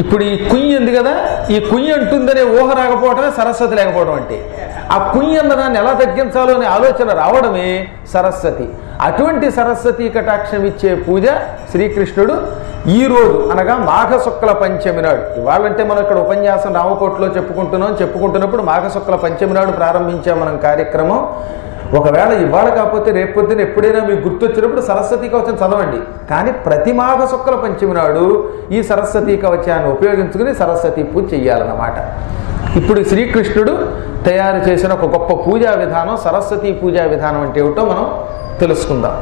ఇప్పుడు ఈ కుయ్యి ఉంది కదా, ఈ కుయ్యి అంటుందనే ఊహ రాకపోవడమే సరస్వతి లేకపోవడం అంటే. ఆ కుయ్యి అన్నదాన్ని ఎలా తగ్గించాలో అనే ఆలోచన రావడమే సరస్వతి. అటువంటి సరస్వతీ కటాక్షం ఇచ్చే పూజ శ్రీకృష్ణుడు ఈ రోజు అనగా మాఘశుక్ల పంచమి నాడు, ఇవాళంటే మనం ఇక్కడ ఉపన్యాసం రామకోటలో చెప్పుకుంటున్నప్పుడు మాఘశుక్ల పంచమి నాడు ప్రారంభించాం మనం కార్యక్రమం. ఒకవేళ ఇవాళ కాకపోతే రేపు పొద్దున ఎప్పుడైనా మీకు గుర్తొచ్చినప్పుడు సరస్వతీ కవచం చదవండి. కానీ ప్రతి మాఘశుక్ల పంచమి నాడు ఈ సరస్వతీ కవచాన్ని ఉపయోగించుకుని సరస్వతీ పూజ చెయ్యాలన్నమాట. ఇప్పుడు శ్రీకృష్ణుడు తయారు చేసిన ఒక గొప్ప పూజా విధానం, సరస్వతీ పూజా విధానం అంటే ఏమిటో మనం తెలుసుకుందాం.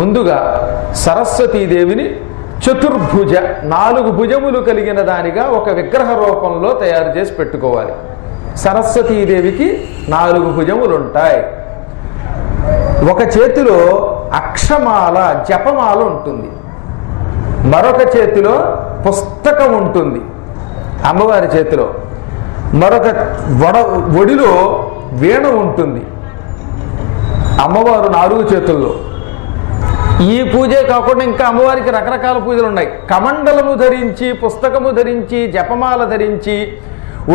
ముందుగా సరస్వతీదేవిని చతుర్భుజ, 4 భుజములు కలిగిన దానిగా ఒక విగ్రహ రూపంలో తయారు చేసి పెట్టుకోవాలి. సరస్వతీదేవికి 4 భుజములు ఉంటాయి. ఒక చేతిలో అక్షమాల జపమాల ఉంటుంది, మరొక చేతిలో పుస్తకం ఉంటుంది అమ్మవారి చేతిలో, మరొక ఒడిలో వీణ ఉంటుంది అమ్మవారు 4 చేతుల్లో. ఈ పూజే కాకుండా ఇంకా అమ్మవారికి రకరకాల పూజలు ఉన్నాయి. కమండలము ధరించి, పుస్తకము ధరించి, జపమాల ధరించి,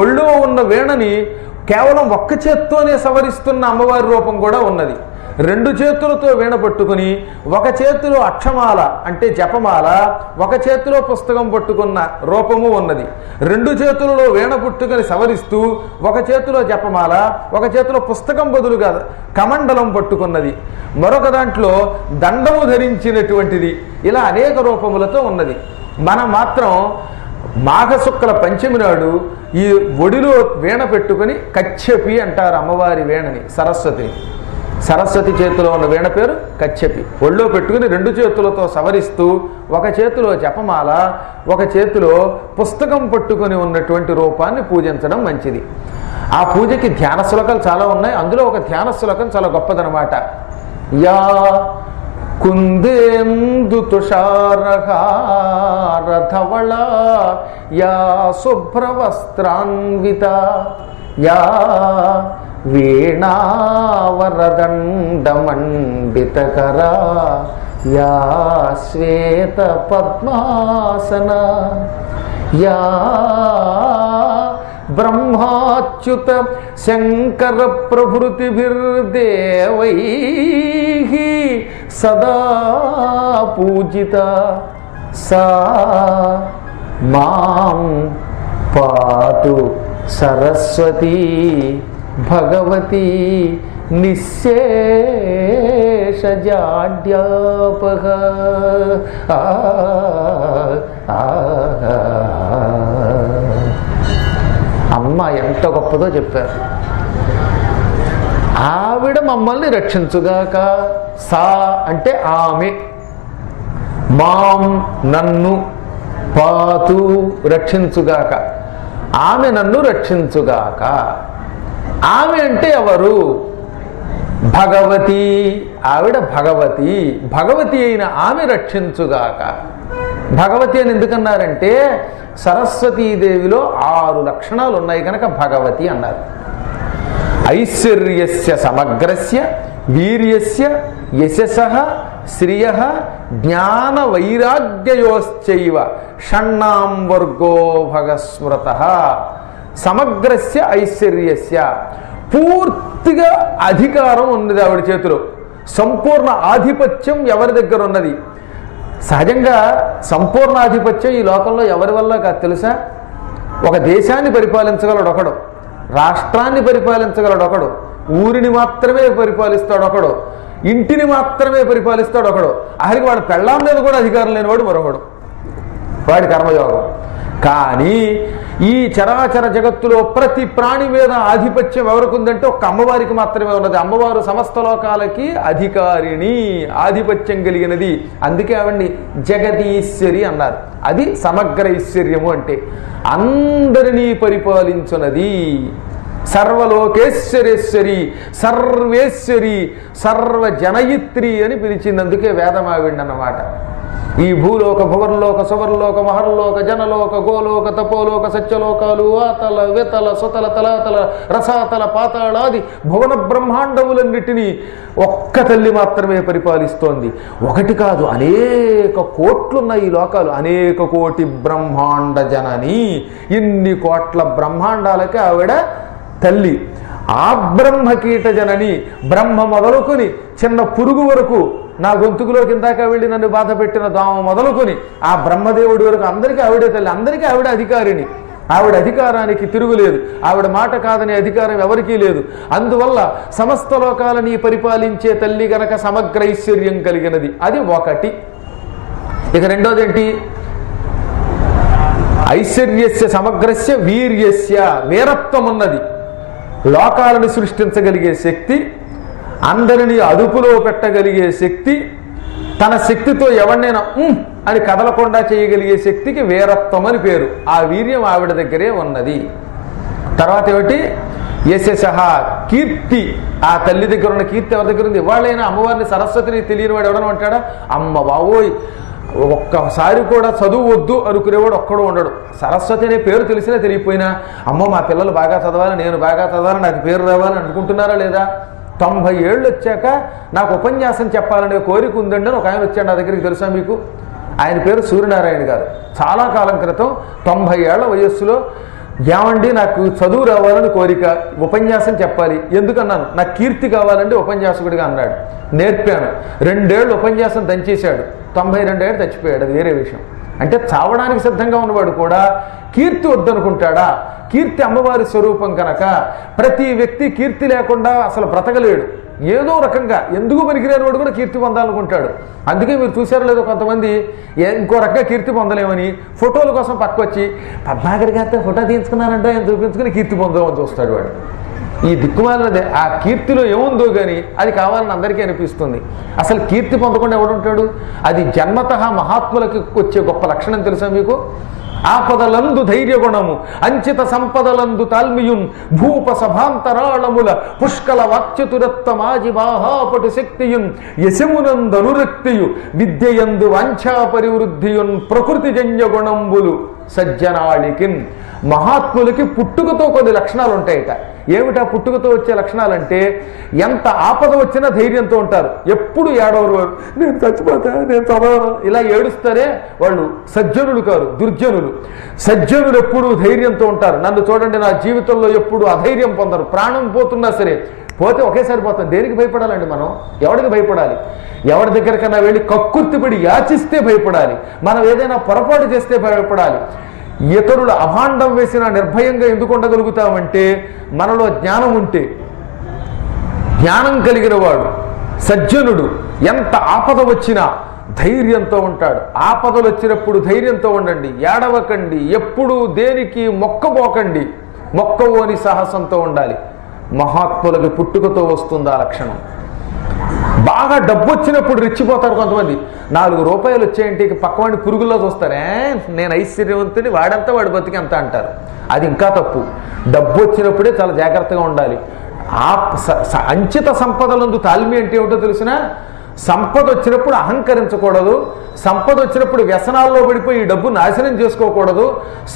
ఒళ్ళో ఉన్న వీణని కేవలం ఒక్క చేత్తోనే సవరిస్తున్న అమ్మవారి రూపం కూడా ఉన్నది. 2 చేతులతో వీణ పట్టుకుని, ఒక చేతిలో అక్షమాల అంటే జపమాల, ఒక చేతిలో పుస్తకం పట్టుకున్న రూపము ఉన్నది. 2 చేతులలో వీణ పట్టుకుని సవరిస్తూ, ఒక చేతిలో జపమాల, ఒక చేతిలో పుస్తకం బదులుగా కమండలం పట్టుకున్నది, మరొక దాంట్లో దండము ధరించినటువంటిది. ఇలా అనేక రూపములతో ఉన్నది. మనం మాత్రం మాఘశుక్ల పంచమి నాడు ఈ ఒడిలో వీణ పెట్టుకుని కచ్చపి అంటారు అమ్మవారి వీణని, సరస్వతిని. సరస్వతి చేతిలో ఉన్న వీణ పేరు కచ్చపి. ఒళ్ళో పెట్టుకుని 2 చేతులతో సవరిస్తూ, ఒక చేతిలో జపమాల, ఒక చేతిలో పుస్తకం పట్టుకుని ఉన్నటువంటి రూపాన్ని పూజించడం మంచిది. ఆ పూజకి ధ్యాన శ్లోకాలు చాలా ఉన్నాయి. అందులో ఒక ధ్యాన శ్లోకం చాలా గొప్పదనమాట. యా కుందేందు తుషారహారధవళ యా శుభ్రవస్త్రాన్విత యా వీణావరదండమండితకరా యా శ్వేత పద్మాసన యా బ్రహ్మాచ్యుత శంకర ప్రభృతిభిర్దేవైః సదా పూజిత సా మాం పాతు సరస్వతీ భగవతి నిశ్శేషజాడ్యాపహ. అమ్మ ఎంత గొప్పదో చెప్పారు. ఆవిడ మమ్మల్ని రక్షించుగాక. సా అంటే ఆమె, మాం నన్ను, పాతు రక్షించుగాక, ఆమె నన్ను రక్షించుగాక. ఆమె అంటే ఎవరు? భగవతి. ఆవిడ భగవతి. భగవతి అయిన ఆమె రక్షించుగాక. భగవతి అని ఎందుకన్నారంటే సరస్వతీదేవిలో 6 లక్షణాలు ఉన్నాయి కనుక భగవతి అన్నారు. ఐశ్వర్యస్య సమగ్రస్య వీర్యస్య యశసః శ్రియః జ్ఞాన వైరాగ్యయోశ్చైవ షణ్ణాం వర్గో భగస్మృతః. సమగ్రస్య ఐశ్వర్యస్య, పూర్తిగా అధికారం ఉన్నది ఆవిడ చేతిలో, సంపూర్ణ ఆధిపత్యం ఎవరి దగ్గర ఉన్నది? సహజంగా సంపూర్ణాధిపత్యం ఈ లోకంలో ఎవరి వల్ల కాదు తెలుసా? ఒక దేశాన్ని పరిపాలించగలడు ఒకడు, రాష్ట్రాన్ని పరిపాలించగలడు ఒకడు, ఊరిని మాత్రమే పరిపాలిస్తాడు ఒకడు, ఇంటిని మాత్రమే పరిపాలిస్తాడు ఒకడు, ఆఖరికి వాడు పెళ్ళాం మీద కూడా అధికారం లేనివాడు మరొకడు. వాడి కర్మయోగం. కానీ ఈ చరాచర జగత్తులో ప్రతి ప్రాణి మీద ఆధిపత్యం ఎవరికి ఉందంటే ఒక అమ్మవారికి మాత్రమే ఉన్నది. అమ్మవారు సమస్త లోకాలకి అధికారిణి, ఆధిపత్యం కలిగినది. అందుకే ఆవిడ్ని జగదీశ్వరి అన్నారు. అది సమగ్ర ఐశ్వర్యము అంటే అందరినీ పరిపాలించున్నది. సర్వలోకేశ్వరేశ్వరి, సర్వేశ్వరి, సర్వజనయిత్రి అని పిలిచింది. అందుకే వేదమావిండన్నమాట. ఈ భూలోక, భువర్లోక, సువర్లోక, మహర్లోక, జనలోక, గోలోక, తపోలోక, సత్యలోకాలు, ఆతల, వేతల, సుతల, తలాతల, రసాతల, పాతాళాది భువన బ్రహ్మాండములన్నిటినీ ఒక్క తల్లి మాత్రమే పరిపాలిస్తోంది. ఒకటి కాదు, అనేక కోట్లున్న ఈ లోకాలు, అనేక కోటి బ్రహ్మాండ జనని. ఇన్ని కోట్ల బ్రహ్మాండాలకి ఆవిడ తల్లి. ఆ బ్రహ్మకీట జనని, బ్రహ్మ మొదలుకొని చిన్న పురుగు వరకు, నా గొంతుకులో కిందాక వెళ్ళి నన్ను బాధ పెట్టిన దోమ మొదలుకొని ఆ బ్రహ్మదేవుడి వరకు అందరికీ ఆవిడే తల్లి, అందరికీ ఆవిడ అధికారిణి. ఆవిడ అధికారానికి తిరుగులేదు. ఆవిడ మాట కాదనే అధికారం ఎవరికీ లేదు. అందువల్ల సమస్త లోకాలని పరిపాలించే తల్లి గనక సమగ్ర ఐశ్వర్యం కలిగినది. అది ఒకటి. ఇక రెండోది ఏంటి? ఐశ్వర్యస్య సమగ్రస్య వీర్యస్య, వీరత్వం ఉన్నది. లోకాలను సృష్టించగలిగే శక్తి, అందరినీ అదుపులో పెట్టగలిగే శక్తి, తన శక్తితో ఎవరినైనా అని కదలకుండా చేయగలిగే శక్తికి వీరత్వం అని పేరు. ఆ వీర్యం ఆవిడ దగ్గరే ఉన్నది. తర్వాత ఏమిటి? యశః, కీర్తి. ఆ తల్లి దగ్గర ఉన్న కీర్తి ఎవరి దగ్గర ఉంది? ఇవాళైనా అమ్మవారిని సరస్వతిని తెలియని వాడు ఎవడని అంటాడా? అమ్మ బావోయ్, ఒక్కసారి కూడా చదువు వద్దు అనుకునేవాడు ఒక్కడు ఉండడు. సరస్వతి అనే పేరు తెలిసినా తెలియపోయినా, అమ్మో మా పిల్లలు బాగా చదవాలి, నేను బాగా చదవాలి, నాకు పేరు రావాలని అనుకుంటున్నారా లేదా? 90 ఏళ్ళు వచ్చాక నాకు ఉపన్యాసం చెప్పాలనే కోరిక ఉందండి అని ఒక ఆయన వచ్చాడు నా దగ్గరికి. తెలుసా మీకు? ఆయన పేరు సూర్యనారాయణ గారు. చాలా కాలం క్రితం 90 ఏళ్ల వయస్సులో, ఏమండి నాకు చదువు రావాలని కోరిక, ఉపన్యాసం చెప్పాలి. ఎందుకన్నాను? నాకు కీర్తి కావాలంటే ఉపన్యాసకుడిగా అన్నాడు. నేర్పాను. 2 ఏళ్ళు ఉపన్యాసం దంచేశాడు. 92 ఏళ్ళు చచ్చిపోయాడు. అది వేరే విషయం. అంటే చావడానికి సిద్ధంగా ఉన్నవాడు కూడా కీర్తి వద్దనుకుంటాడా? కీర్తి అమ్మవారి స్వరూపం కనుక ప్రతి వ్యక్తి కీర్తి లేకుండా అసలు బ్రతకలేడు. ఏదో రకంగా ఎందుకు పనికిరాని వాడు కూడా కీర్తి పొందాలనుకుంటాడు. అందుకే మీరు చూసారో లేదో, కొంతమంది ఇంకో రకంగా కీర్తి పొందలేమని ఫోటోల కోసం పక్కొచ్చి పద్మాగర్ గారితో ఫోటో తీయించుకున్నానంటే ఆయన చూపించుకుని కీర్తి పొందామని చూస్తాడు వాడు. ఈ దిక్కుమాలదే ఆ కీర్తిలో ఏముందో కానీ అది కావాలని అందరికీ అనిపిస్తుంది. అసలు కీర్తి పొందకుండా ఎవడుంటాడు? అది జన్మతః మహాత్ములకి వచ్చే గొప్ప లక్షణం తెలుసా మీకు? ఆపదలందు ధైర్యగుణము, అంచిత సంపదలందు తాల్మియున్, భూప సభాంతరాళముల పుష్కల వాక్చతురత్వమాజి బాహాపటు శక్తియున్, యశమునందు అనురక్తియు, విద్యయందు వాంఛా పరివృద్ధియున్, ప్రకృతి జన్య గుణంబులు సజ్జనాళికిన్. మహాత్ములకి పుట్టుకతో కొన్ని లక్షణాలు ఉంటాయట. ఏమిటా పుట్టుకతో వచ్చే లక్షణాలంటే, ఎంత ఆపద వచ్చినా ధైర్యంతో ఉంటారు. ఎప్పుడు ఏడవరు. నేను చచ్చిపోతా, నేను చదవను, ఇలా ఏడుస్తారే వాళ్ళు సజ్జనులు కాదు, దుర్జనులు. సజ్జనులు ఎప్పుడు ధైర్యంతో ఉంటారు. నన్ను చూడండి, నా జీవితంలో ఎప్పుడు అధైర్యం పొందరు. ప్రాణం పోతున్నా సరే, పోతే ఒకేసారి పోతాం. దేనికి భయపడాలండి మనం? ఎవరికి భయపడాలి? ఎవరి దగ్గరకన్నా వెళ్ళి కక్కుర్తిపడి యాచిస్తే భయపడాలి. మనం ఏదైనా పొరపాటు చేస్తే భయపడాలి. ఇతరుల అభాండం వేసిన నిర్భయంగా ఎందుకు ఉండగలుగుతామంటే మనలో జ్ఞానం ఉంటే. జ్ఞానం కలిగిన వాడు సజ్జనుడు ఎంత ఆపద వచ్చినా ధైర్యంతో ఉంటాడు. ఆపదలు వచ్చినప్పుడు ధైర్యంతో ఉండండి, ఏడవకండి, ఎప్పుడు దేనికి మొక్కబోకండి. మొక్కవోని సాహసంతో ఉండాలి. మహాత్ములకి పుట్టుకతో వస్తుంది ఆ లక్షణం. బాగా డబ్బు వచ్చినప్పుడు రెచ్చిపోతారు కొంతమంది. 4 రూపాయలు వచ్చాయంటే పక్కవాడిని పురుగుల్లో చూస్తారే, నేను ఐశ్వర్యవంతుని, వాడంతా వాడి బతికి అంత అంటారు. అది ఇంకా తప్పు. డబ్బు వచ్చినప్పుడే చాలా జాగ్రత్తగా ఉండాలి. ఆ అంచిత సంపదలందు తాల్మి అంటే ఏమిటో తెలిసినా, సంపద వచ్చినప్పుడు అహంకరించకూడదు. సంపద వచ్చినప్పుడు వ్యసనాల్లో పడిపోయి ఈ డబ్బు నాశనం చేసుకోకూడదు.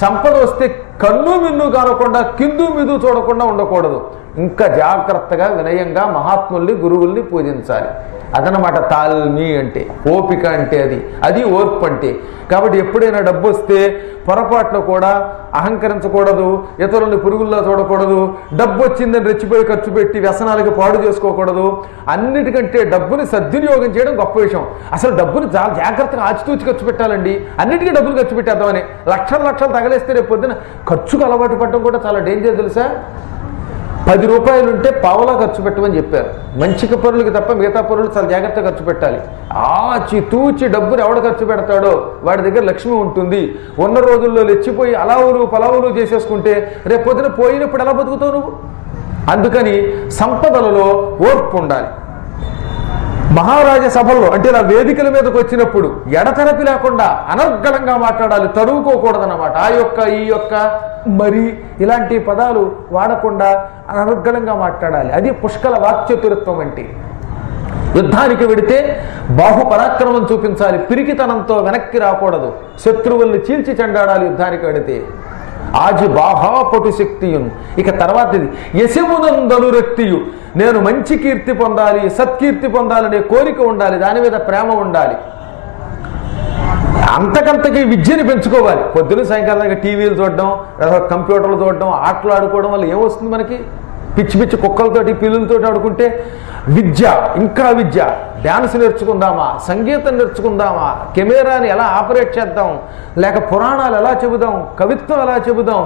సంపద వస్తే కన్ను మిన్ను కానకుండా కిందు మిదు చూడకుండా ఉండకూడదు. ఇంకా జాగ్రత్తగా వినయంగా మహాత్ముల్ని గురువుల్ని పూజించాలి. అదనమాట తాల్మి అంటే, ఓపిక అంటే అది ఓర్పు అంటే. కాబట్టి ఎప్పుడైనా డబ్బు వస్తే పొరపాట్లు కూడా అహంకరించకూడదు, ఇతరులని పురుగుల్లో చూడకూడదు, డబ్బు వచ్చిందని రెచ్చిపోయి ఖర్చు పెట్టి వ్యసనాలకి పాడు చేసుకోకూడదు. అన్నిటికంటే డబ్బుని సద్వినియోగం చేయడం గొప్ప విషయం. అసలు డబ్బుని చాలా జాగ్రత్తగా ఆచితూచి ఖర్చు పెట్టాలండి. అన్నిటికీ డబ్బులు ఖర్చు పెట్టేద్దామని లక్షలు తగలేస్తే రేపు పొద్దున ఖర్చుకు అలవాటు పడడం కూడా చాలా డేంజర్ తెలుసా. 10 రూపాయలు ఉంటే పావలా ఖర్చు పెట్టమని చెప్పారు. మంచిక పనులకి తప్ప మిగతా పనులు చాలా జాగ్రత్తగా ఖర్చు పెట్టాలి. ఆచితూచి డబ్బులు ఎవడ ఖర్చు పెడతాడో వాడి దగ్గర లక్ష్మి ఉంటుంది. ఉన్న రోజుల్లో లెచ్చిపోయి అలావులు పలావులు చేసేసుకుంటే రేపు పొద్దున పోయినప్పుడు ఎలా బతుకుతావు నువ్వు? అందుకని సంపదలలో ఓర్పు ఉండాలి. మహారాజ సభల్లో అంటే ఇలా వేదికల మీదకి వచ్చినప్పుడు ఎడతెరపి లేకుండా అనర్గళంగా మాట్లాడాలి, తడువుకోకూడదన్నమాట. ఆ యొక్క ఈ యొక్క మరి ఇలాంటి పదాలు వాడకుండా అనర్గళంగా మాట్లాడాలి. అది పుష్కల వాక్చతురత్వం అంటే. యుద్ధానికి వెడితే బాహుపరాక్రమం చూపించాలి, పిరికితనంతో వెనక్కి రాకూడదు, శత్రువుల్ని చీల్చి చెండాడాలి యుద్ధానికి వెడితే. ఆజి బాహాపటు శక్తియున్. ఇక తర్వాతది యశమునందనురక్తియు. నేను మంచి కీర్తి పొందాలి, సత్కీర్తి పొందాలనే కోరిక ఉండాలి, దాని మీద ప్రేమ ఉండాలి. అంతకంతకి విద్యని పెంచుకోవాలి. పొద్దున సాయంకాలం దాకా టీవీలు చూడడం, కంప్యూటర్లు చూడడం, ఆటలు ఆడుకోవడం వల్ల ఏమొస్తుంది మనకి? పిచ్చి పిచ్చి కుక్కలతోటి పిల్లులతోటి ఆడుకుంటే విద్య, ఇంకా విద్య. డ్యాన్స్ నేర్చుకుందామా, సంగీతం నేర్చుకుందామా, కెమెరాని ఎలా ఆపరేట్ చేద్దాం, లేక పురాణాలు ఎలా చెబుదాం, కవిత్వం ఎలా చెబుదాం,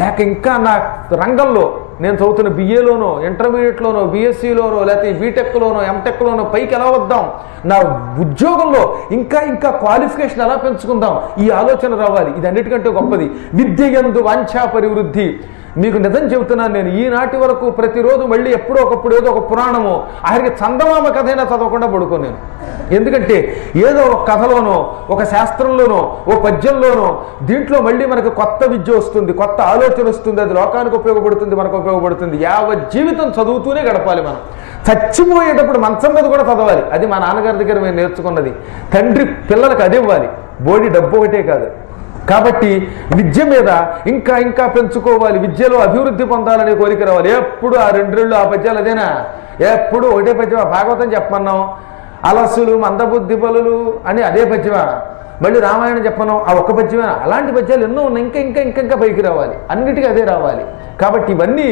లేక ఇంకా నా రంగంలో నేను చదువుతున్న బిఏలోనో ఇంటర్మీడియట్లోనో బిఎస్సిలోనో లేకపోతే బీటెక్లోనో ఎంటెక్లోనో పైకి ఎలా వద్దాం, నా ఉద్యోగంలో ఇంకా ఇంకా క్వాలిఫికేషన్ ఎలా పెంచుకుందాం, ఈ ఆలోచన రావాలి. ఇది అన్నిటికంటే గొప్పది. విద్య యందు వాంఛా పరివృద్ధి. మీకు నిజం చెబుతున్నాను నేను, ఈనాటి వరకు ప్రతిరోజు మళ్ళీ ఎప్పుడో ఒకప్పుడు ఏదో ఒక పురాణమో ఆఖరికి చందమామ కథైనా చదవకుండా పడుకోను నేను. ఎందుకంటే ఏదో ఒక కథలోనో ఒక శాస్త్రంలోనో ఓ పద్యంలోనో దీంట్లో మళ్ళీ మనకు కొత్త విద్య వస్తుంది, కొత్త ఆలోచన వస్తుంది, అది లోకానికి ఉపయోగపడుతుంది, మనకు ఉపయోగపడుతుంది. యావత్ జీవితం చదువుతూనే గడపాలి మనం. చచ్చిపోయేటప్పుడు మంచం మీద కూడా చదవాలి. అది మా నాన్నగారి దగ్గర మేము నేర్చుకున్నది. తండ్రి పిల్లలకు అది ఇవ్వాలి, బోడి డబ్బు ఒకటే కాదు. కాబట్టి విద్య మీద ఇంకా ఇంకా పెంచుకోవాలి, విద్యలో అభివృద్ధి పొందాలనే కోరిక రావాలి. ఎప్పుడు ఆ 2 ఆ పద్యాలు అదేనా? ఎప్పుడు ఒకటే పద్యమా? భాగవతం చెప్పమన్నాం, అలసులు మందబుద్ధి బలులు అని అదే పద్యమా? మళ్ళీ రామాయణం చెప్పమన్నాం, ఆ ఒక్క పద్యమా? అలాంటి పద్యాలు ఎన్నో ఉన్నాయి, ఇంకా ఇంకా ఇంకా ఇంకా పైకి రావాలి, అన్నిటికీ అదే రావాలి. కాబట్టి ఇవన్నీ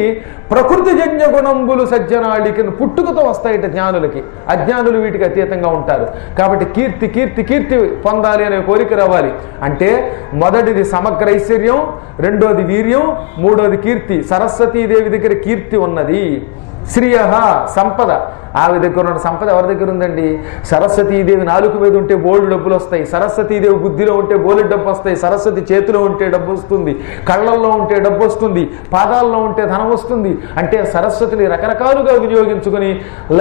ప్రకృతి జన్య గుణంబులు సజ్జనాళికి పుట్టుకతో వస్తాయిట జ్ఞానులకి. అజ్ఞానులు వీటికి అతీతంగా ఉంటారు. కాబట్టి కీర్తి కీర్తి కీర్తి పొందాలి అనే కోరిక రావాలి. అంటే మొదటిది సమగ్ర ఐశ్వర్యం, రెండోది వీర్యం, మూడోది కీర్తి. సరస్వతీదేవి దగ్గర కీర్తి ఉన్నది. శ్రియ సంపద, ఆమె దగ్గర ఉన్న సంపద ఎవరి దగ్గర ఉందండి? సరస్వతీదేవి నాలుక మీద ఉంటే బోల్డ్ డబ్బులు వస్తాయి, సరస్వతీదేవి బుద్ధిలో ఉంటే బోలెడు డబ్బు వస్తాయి, సరస్వతి చేతిలో ఉంటే డబ్బు వస్తుంది, కళ్ళల్లో ఉంటే డబ్బు వస్తుంది, పాదాల్లో ఉంటే ధనం వస్తుంది. అంటే సరస్వతిని రకరకాలుగా వినియోగించుకుని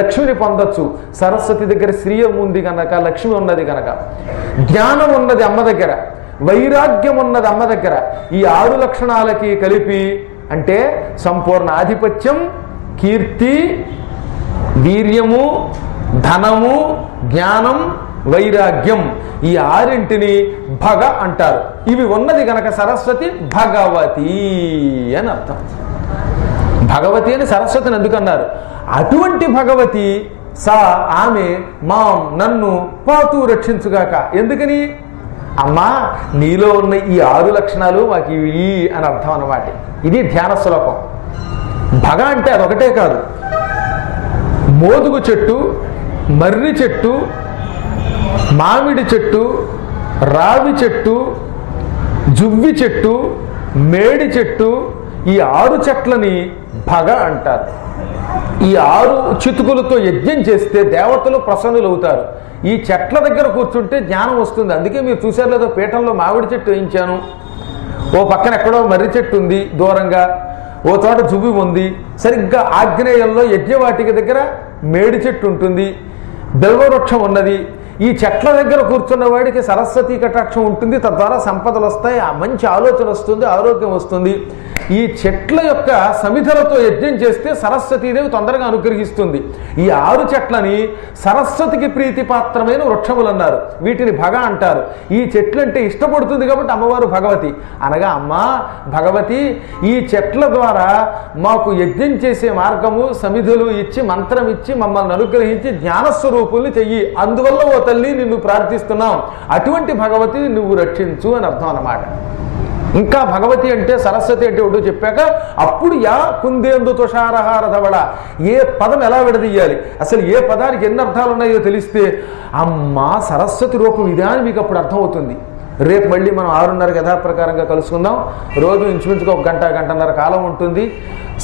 లక్ష్మిని పొందొచ్చు. సరస్వతి దగ్గర శ్రీయం ఉంది కనుక, లక్ష్మి ఉన్నది కనుక. జ్ఞానం ఉన్నది అమ్మ దగ్గర, వైరాగ్యం ఉన్నది అమ్మ దగ్గర. ఈ 6 లక్షణాలకి కలిపి అంటే సంపూర్ణ ఆధిపత్యం, కీర్తి, వీర్యము, ధనము, జ్ఞానం, వైరాగ్యం, ఈ 6ంటిని భగ అంటారు. ఇవి ఉన్నది గనక సరస్వతి భగవతి అని అర్థం. భగవతి అని సరస్వతిని ఎందుకన్నారు? అటువంటి భగవతి సా ఆమె మాం నన్ను పాతూ రక్షించుగాక. ఎందుకని? అమ్మా నీలో ఉన్న ఈ 6 లక్షణాలు మాకు ఇవి అని అర్థం అన్నమాట. ఇది ధ్యాన శ్లోకం. భగ అంటే అదొకటే కాదు. మోదుగు చెట్టు, మర్రి చెట్టు, మామిడి చెట్టు, రావి చెట్టు, జువ్వి చెట్టు, మేడి చెట్టు, ఈ 6 చెట్లని భగ అంటారు. ఈ 6 చితుకులతో యజ్ఞం చేస్తే దేవతలు ప్రసన్నులు అవుతారు. ఈ చెట్ల దగ్గర కూర్చుంటే జ్ఞానం వస్తుంది. అందుకే మీరు చూసారు లేదో, పీఠంలో మామిడి చెట్టు వేయించాను, ఓ పక్కన ఎక్కడో మర్రి చెట్టు ఉంది దూరంగా, ఓ చోట జువ్వి ఉంది, సరిగ్గా ఆగ్నేయంలో యజ్ఞవాటిక దగ్గర మేడి చెట్టు ఉంటుంది, బిల్వవృక్షం ఉన్నది. ఈ చెట్ల దగ్గర కూర్చున్న వాడికి సరస్వతి కటాక్షం ఉంటుంది, తద్వారా సంపదలు వస్తాయి, ఆ మంచి ఆలోచన వస్తుంది, ఆరోగ్యం వస్తుంది. ఈ చెట్ల యొక్క సమిధలతో యజ్ఞం చేస్తే సరస్వతీదేవి తొందరగా అనుగ్రహిస్తుంది. ఈ 6 చెట్లని సరస్వతికి ప్రీతిపాత్రమైన వృక్షములు అన్నారు. వీటిని భగ అంటారు. ఈ చెట్లు అంటే ఇష్టపడుతుంది కాబట్టి అమ్మవారు భగవతి అనగా, అమ్మా భగవతి ఈ చెట్ల ద్వారా మాకు యజ్ఞం చేసే మార్గము సమిధులు ఇచ్చి మంత్రం ఇచ్చి మమ్మల్ని అనుగ్రహించి జ్ఞానస్వరూపుల్ని చెయ్యి, అందువల్ల ఓ తల్లి నిన్ను ప్రార్థిస్తున్నాం, అటువంటి భగవతి నువ్వు రక్షించు అని అర్థం అన్నమాట. ఇంకా భగవతి అంటే సరస్వతి అంటే ఒకటి చెప్పాక అప్పుడు యా కుందేందు తుషారహార ధవళ, ఏ పదం ఎలా విడదీయాలి, అసలు ఏ పదానికి ఎన్ని అర్థాలు ఉన్నాయో తెలిస్తే అమ్మా సరస్వతి రూపం ఇదే అని మీకు అప్పుడు అర్థమవుతుంది. రేపు మళ్ళీ మనం 6:30 యథాప్రకారంగా కలుసుకుందాం. రోజు ఇంచుమించుగా 1 గంట 1.5 గంటల కాలం ఉంటుంది.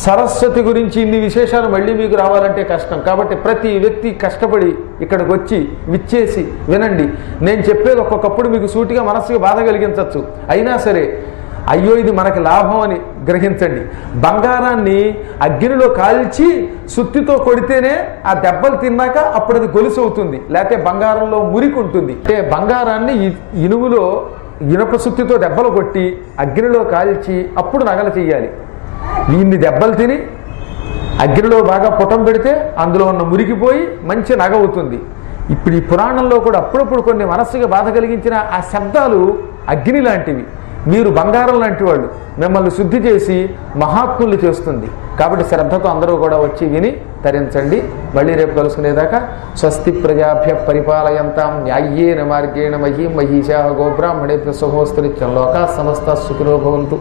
సరస్వతి గురించి ఇన్ని విశేషాలు మళ్ళీ మీకు రావాలంటే కష్టం. కాబట్టి ప్రతి వ్యక్తి కష్టపడి ఇక్కడికి వచ్చి విచ్చేసి వినండి. నేను చెప్పేది ఒక్కొక్కప్పుడు మీకు సూటిగా మనస్సుకి బాధ కలిగించవచ్చు, అయినా సరే అయ్యో ఇది మనకి లాభం అని గ్రహించండి. బంగారాన్ని అగ్నిలో కాల్చి సుత్తితో కొడితేనే ఆ దెబ్బలు తిన్నాక అప్పుడు అది గొలుసు అవుతుంది, లేకపోతే బంగారంలో మురికి ఉంటుంది. అంటే బంగారాన్ని ఇనుములో ఇనుప సుత్తితో దెబ్బలు కొట్టి అగ్నిలో కాల్చి అప్పుడు నగలు చేయాలి. ఇన్ని దెబ్బలు తిని అగ్నిలో బాగా పుటం పెడితే అందులో ఉన్న మురికిపోయి మంచి నగ అవుతుంది. ఇప్పుడు ఈ పురాణంలో కూడా అప్పుడప్పుడు కొన్ని మనస్సుకి బాధ కలిగించిన ఆ శబ్దాలు అగ్ని లాంటివి. మీరు బంగారం లాంటి వాళ్ళు, మిమ్మల్ని శుద్ధి చేసి మహాత్ముల్ని చేస్తుంది. కాబట్టి శ్రద్ధతో అందరూ కూడా వచ్చి విని తరించండి. మళ్ళీ రేపు కలుసుకునేదాకా స్వస్తి ప్రజాభ్య పరిపాలయంతాం న్యాయ్యేన మార్గేణ మహీం మహీషా గోబ్రాహ్మణేభ్య శుభమస్తు నిత్యం లోకా సమస్త సుఖినో భవంతు.